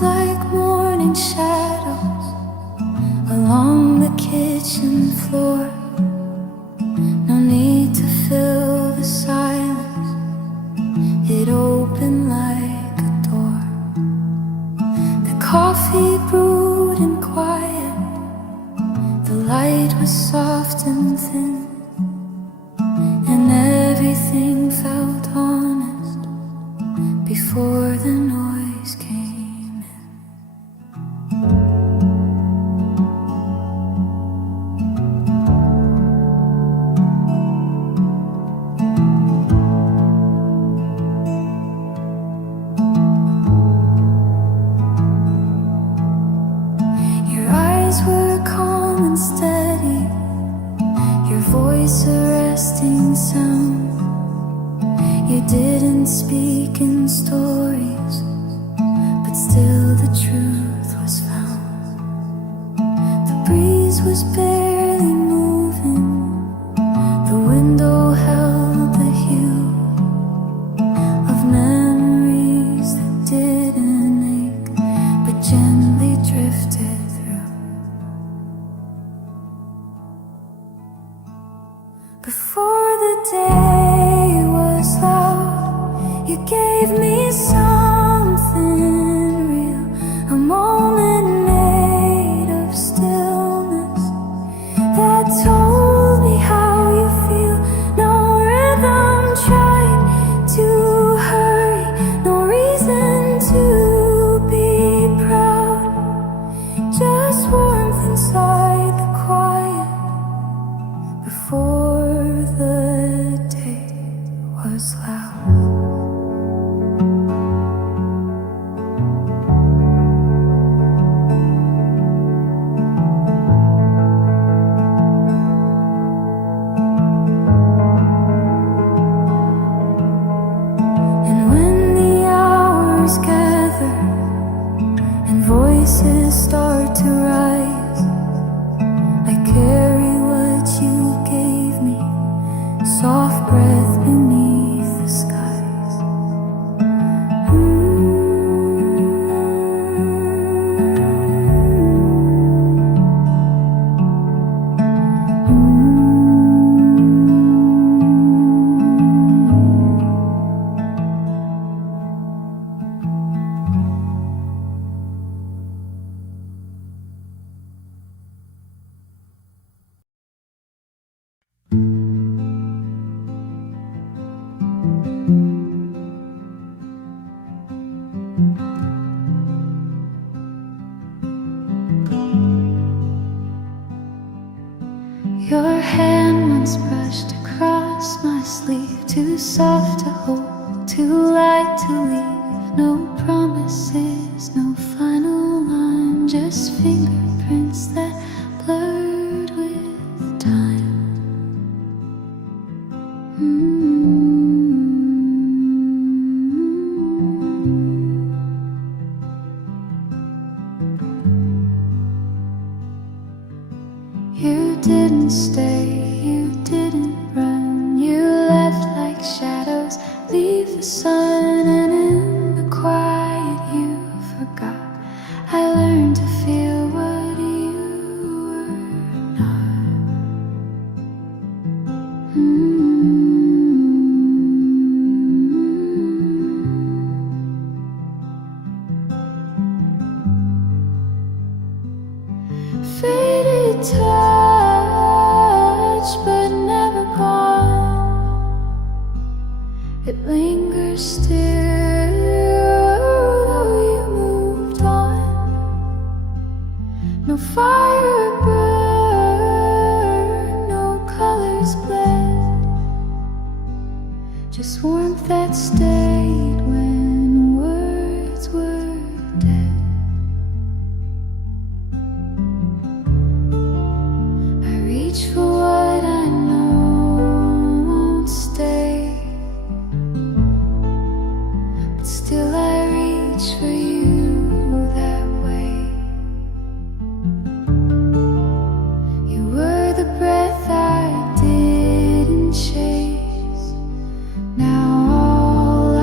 Like morning shadows along the kitchen floor. No need to fill the silence, it opened like a door. The coffee brewed in quiet, the light was soft and thin, and everything felt honest before the noise came. Were calm and steady, your voice a resting sound. You didn't speak in stories, but still the truth was found. The breeze was barely moving, the window held the hue of memories that didn't ache, but gently drifted. Before the day was loud, you gave me something real, a Your hand once brushed across my sleeve, too soft to hold, too light to leave. No promises, no final line, just fingerprints that blurred with time. You didn't stay, you didn't run, you left like shadows, leave the sun, and in the quiet you forgot. I learned to feel what you were not. Faded touch, but never gone. It lingers still, though you moved on. No fire burned, no colors bled, just warmth that stayed when words were dead. Reach for what I know won't stay, but still I reach for you that way. You were the breath I didn't chase. Now all I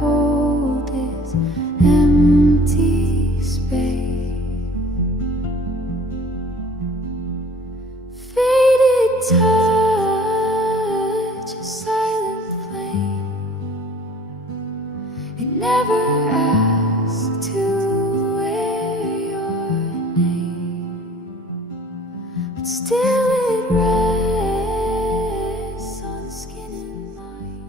hold is empty space. Faded touch, a silent flame. It never asked to wear your name, but still it rests on skin and mind.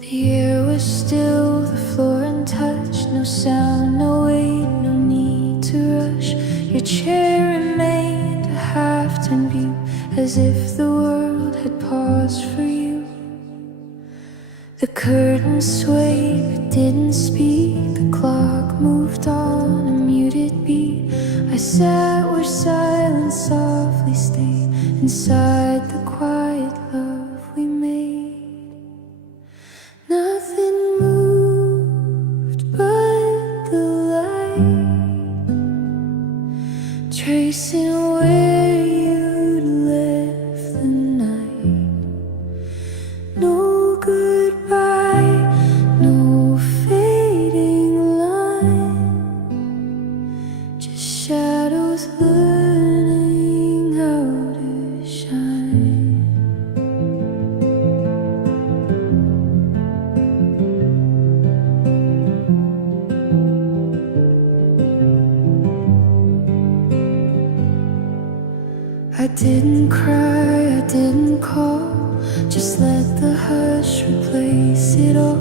The air was still, the floor untouched, no sound, no weight, no need to rush. Your chair remained a half-turned view, as if the world had paused for you. The curtain swayed but didn't speak, the clock moved on a muted beat. I sat where silence softly stayed, inside the quiet love we made. Nothing moved but the light, tracing where you'd left the night. No goodbye, no fading line, just shadows learning how to shine. I didn't cry, I didn't call, just let the hush replace it all.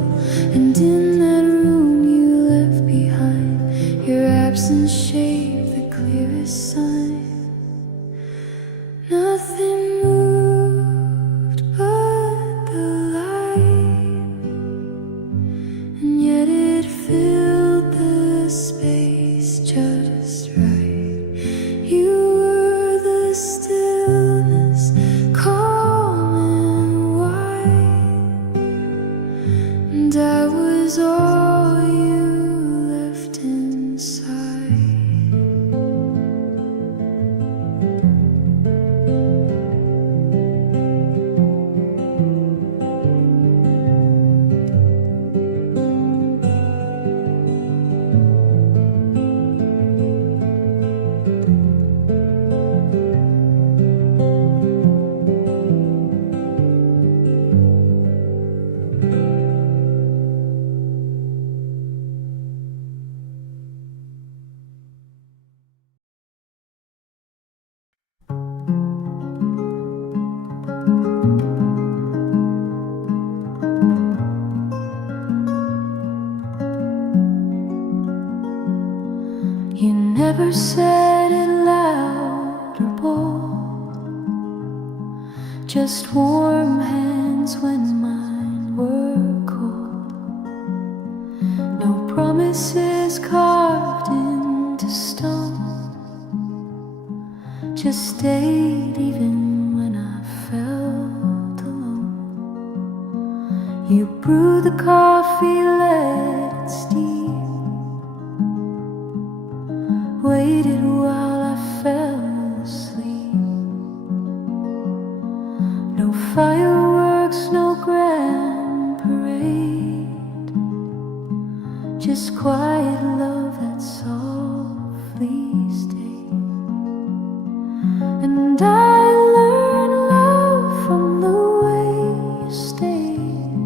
And in that room you left behind, your absence shaped the clearest sign. Nothing moved but the light, and yet it filled the space just right. You were the stillness, calm and wide, and I was You never said it loud or bold, just warm hands when mine were cold. No promises carved into stone, just stayed even when I felt alone. You brewed the coffee, let it steep, waited while I fell asleep. No fireworks, no grand parade, just quiet love that softly stayed. And I learned love from the way you stayed,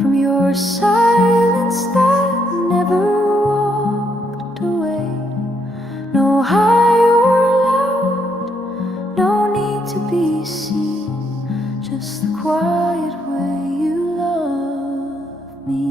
from your silence that never walked away. No high or loud, no need to be seen, just the quiet way you love me.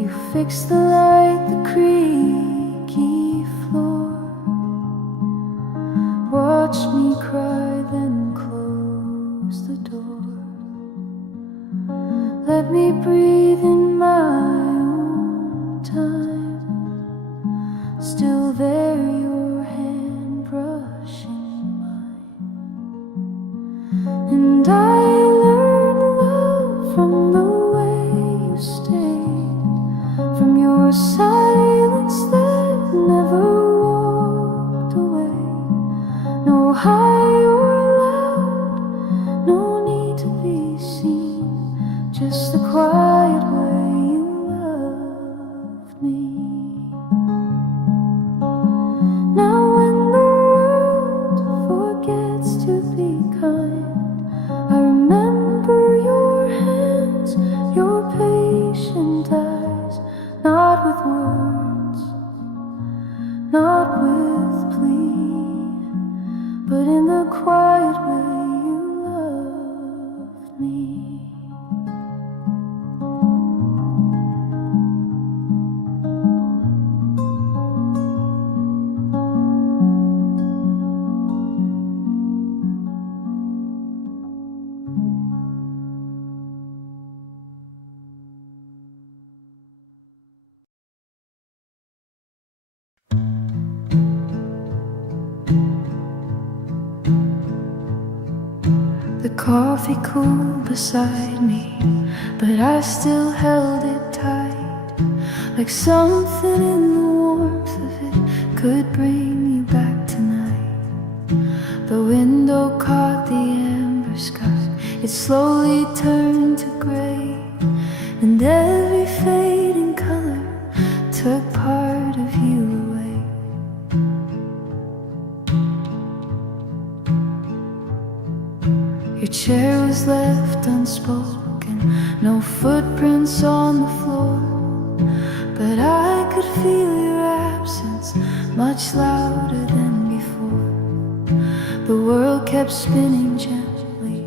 You fixed the light, the creaky floor, watched me cry, then close the door. Let me breathe in my own time. Still there, your hand brushing mine. And I learned love from the way you stayed, from your silence that never walked away. No high or loud, no need to be seen, just the quiet way you loved me. Now when the world forgets to be kind, I remember your hands, your patient eyes, not with words, not with plea, but in the quiet way you loved me. The coffee cooled beside me, but I still held it tight, like something in the warmth of it could bring you back tonight. The window caught the amber sky, it slowly turned to gray, and every fading color took part of you away. Your chair was left unspoken, no footprints on the floor, but I could feel your absence much louder than before. The world kept spinning gently,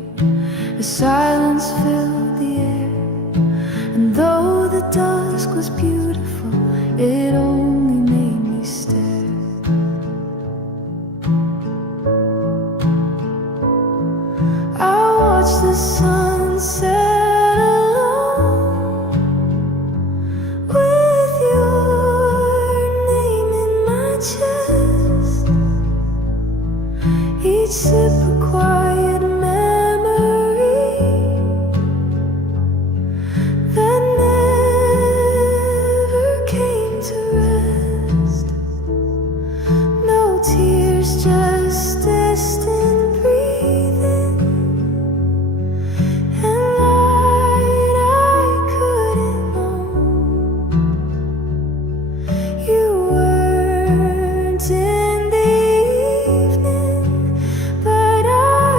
the silence filled the air, and though the dusk was beautiful, it only made me stare. I watched the sun set alone, with your name in my chest, each sip a quiet memory that never came to rest. No tears, just distant breathing, and light I couldn't know. You weren't in the evening, but I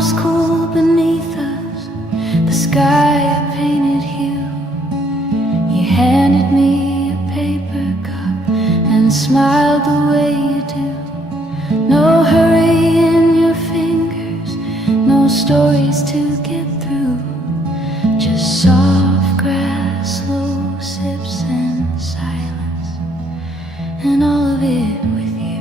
warm's cool beneath us, the sky a painted hue. You handed me a paper cup and smiled the way you do. No hurry in your fingers, no stories to get through. Just soft grass, slow sips and silence, and all of it with you.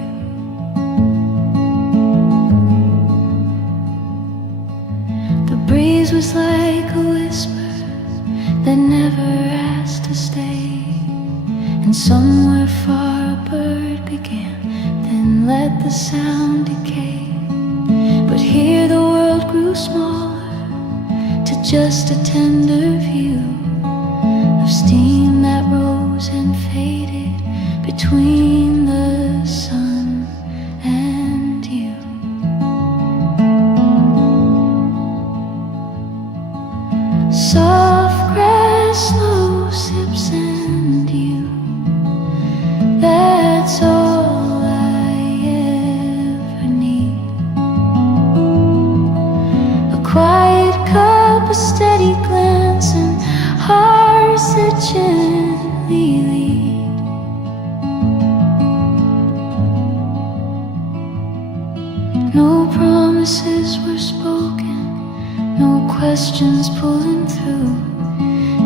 The breeze was like a whisper that never asked to stay, and somewhere far a bird began, then let the sound decay. But here the world grew smaller to just a tender view of steam that rose and faded between the sun and you. Soft grass, slow sips and you. That's all I ever need. A quiet cup, a steady glance, and hearts that gently lead. No promises were spoken, no questions pulling through,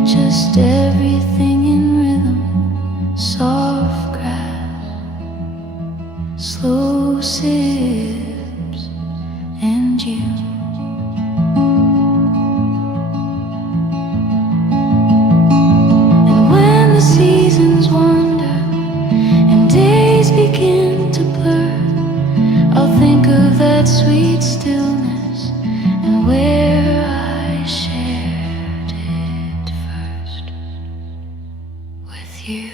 just everything in rhythm. Soft grass, slow sips, and you. And when the seasons wander and days begin to blur, I'll think of that sweet stillness and where I shared it first with you.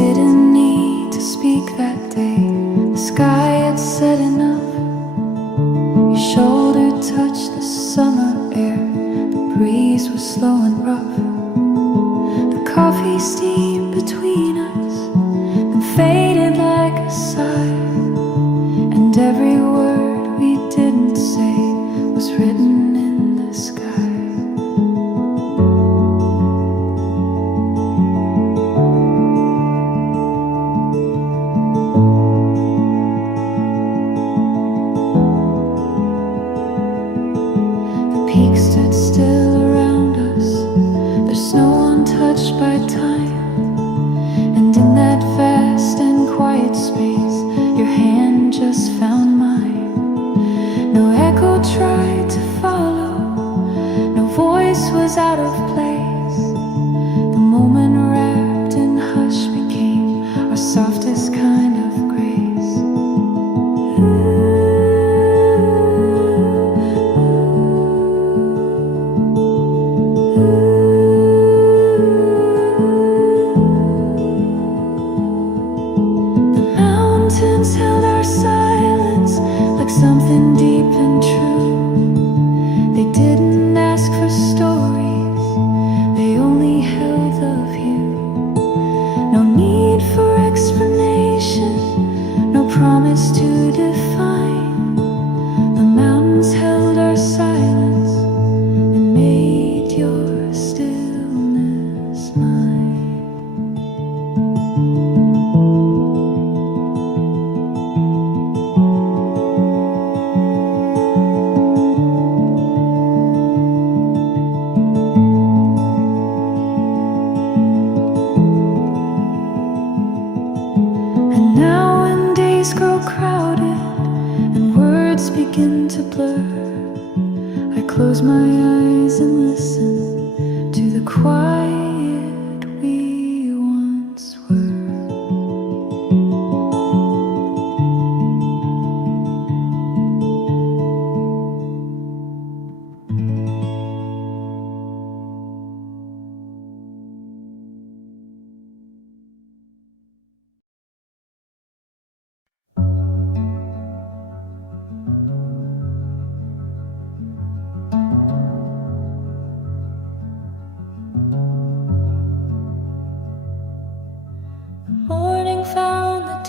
Didn't need to speak that day. The sky had said enough. Your shoulder touched the summer air. The breeze was slow and rough. The coffee steamed between us and faded like a sigh. And every word we didn't say was written in the sky. Peaks stood still around us, their snow untouched by time. And in that vast and quiet space, your hand just found mine. No echo tried to follow, no voice was out of place. The moment wrapped in hush became our softest kind of grace. Mountains held our silence like something deep and true. They didn't ask for stories, they only held the view. No need for explanation, no promise to define. The mountains held our silence and made your stillness mine. And now when days grow crowded and words begin to blur, I close my eyes and listen to the quiet we once were.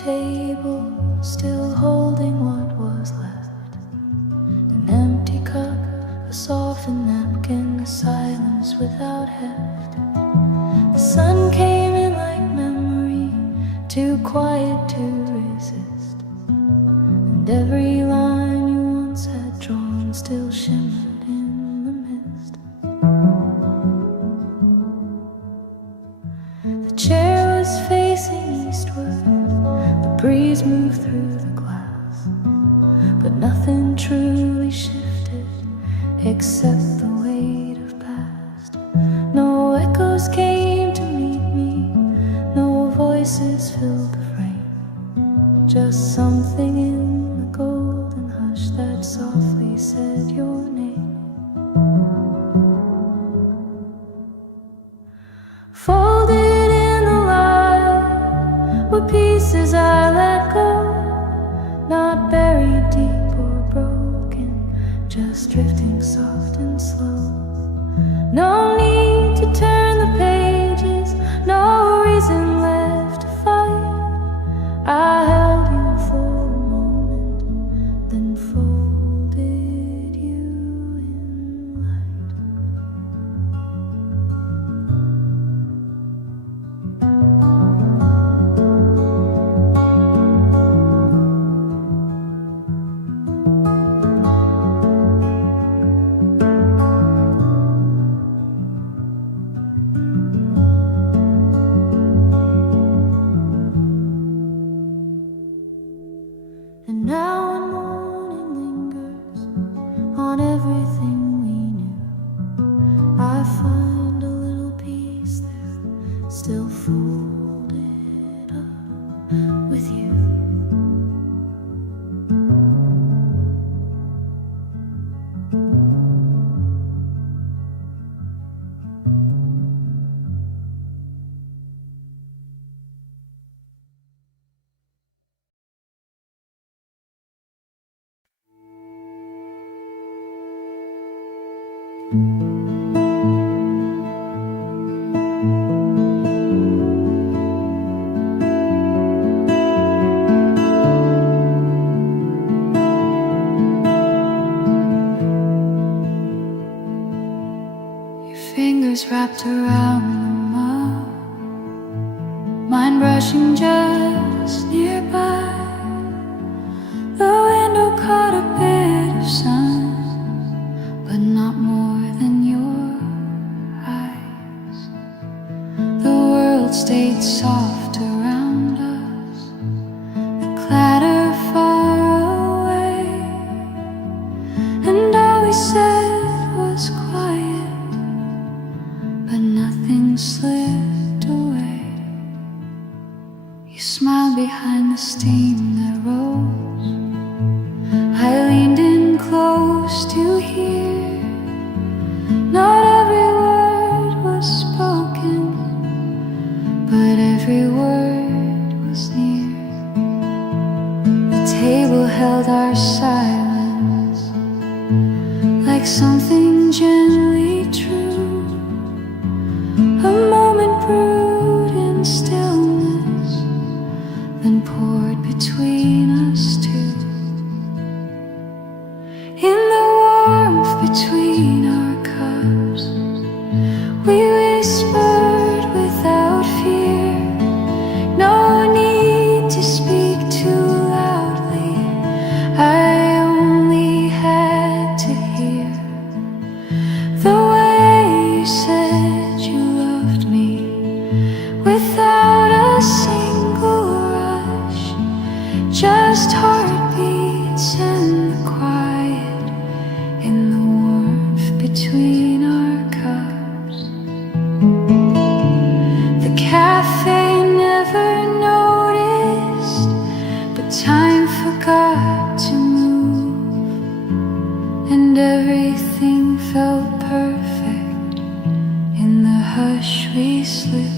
table, still holding what was left. An empty cup, a softened napkin, a silence without heft. The sun came in like memory, too quiet to resist. And every line you once had drawn still shimmered in the mist. The chair was facing eastward, the breeze moved through the glass, but nothing truly shifted except the weight of past. No echoes came to meet me, no voices filled the frame, just something in the golden hush that softly said your name. Folded in the light were pieces I let go, not buried deep or broken, just drifting soft and slow. No need to turn the pages, no reason left to fight. I held you for a moment, then folded you in light. And now when morning lingers on everything we knew, I find a little piece there, still folded up with you. Your fingers wrapped around the mug, mine brushing just nearby. The window caught a bit of sun, but not more than your eyes. The world stayed soft around us, the clatter far away, and all we said was quiet, but nothing slipped away. You smiled behind the steam that rose. I leaned in close to hear. Not every word was spoken, but every word was near. The table held our silence like something gently true. A moment brewed in stillness, then poured between us two. In the warmth between our cups, we whispered without fear. No need to speak too loudly, I only had to hear the way you said you loved me, without a single rush, just heartbeats and the quiet in the warmth between our cups. The cafe never noticed, but time forgot to move, and everything felt perfect in the hush we slipped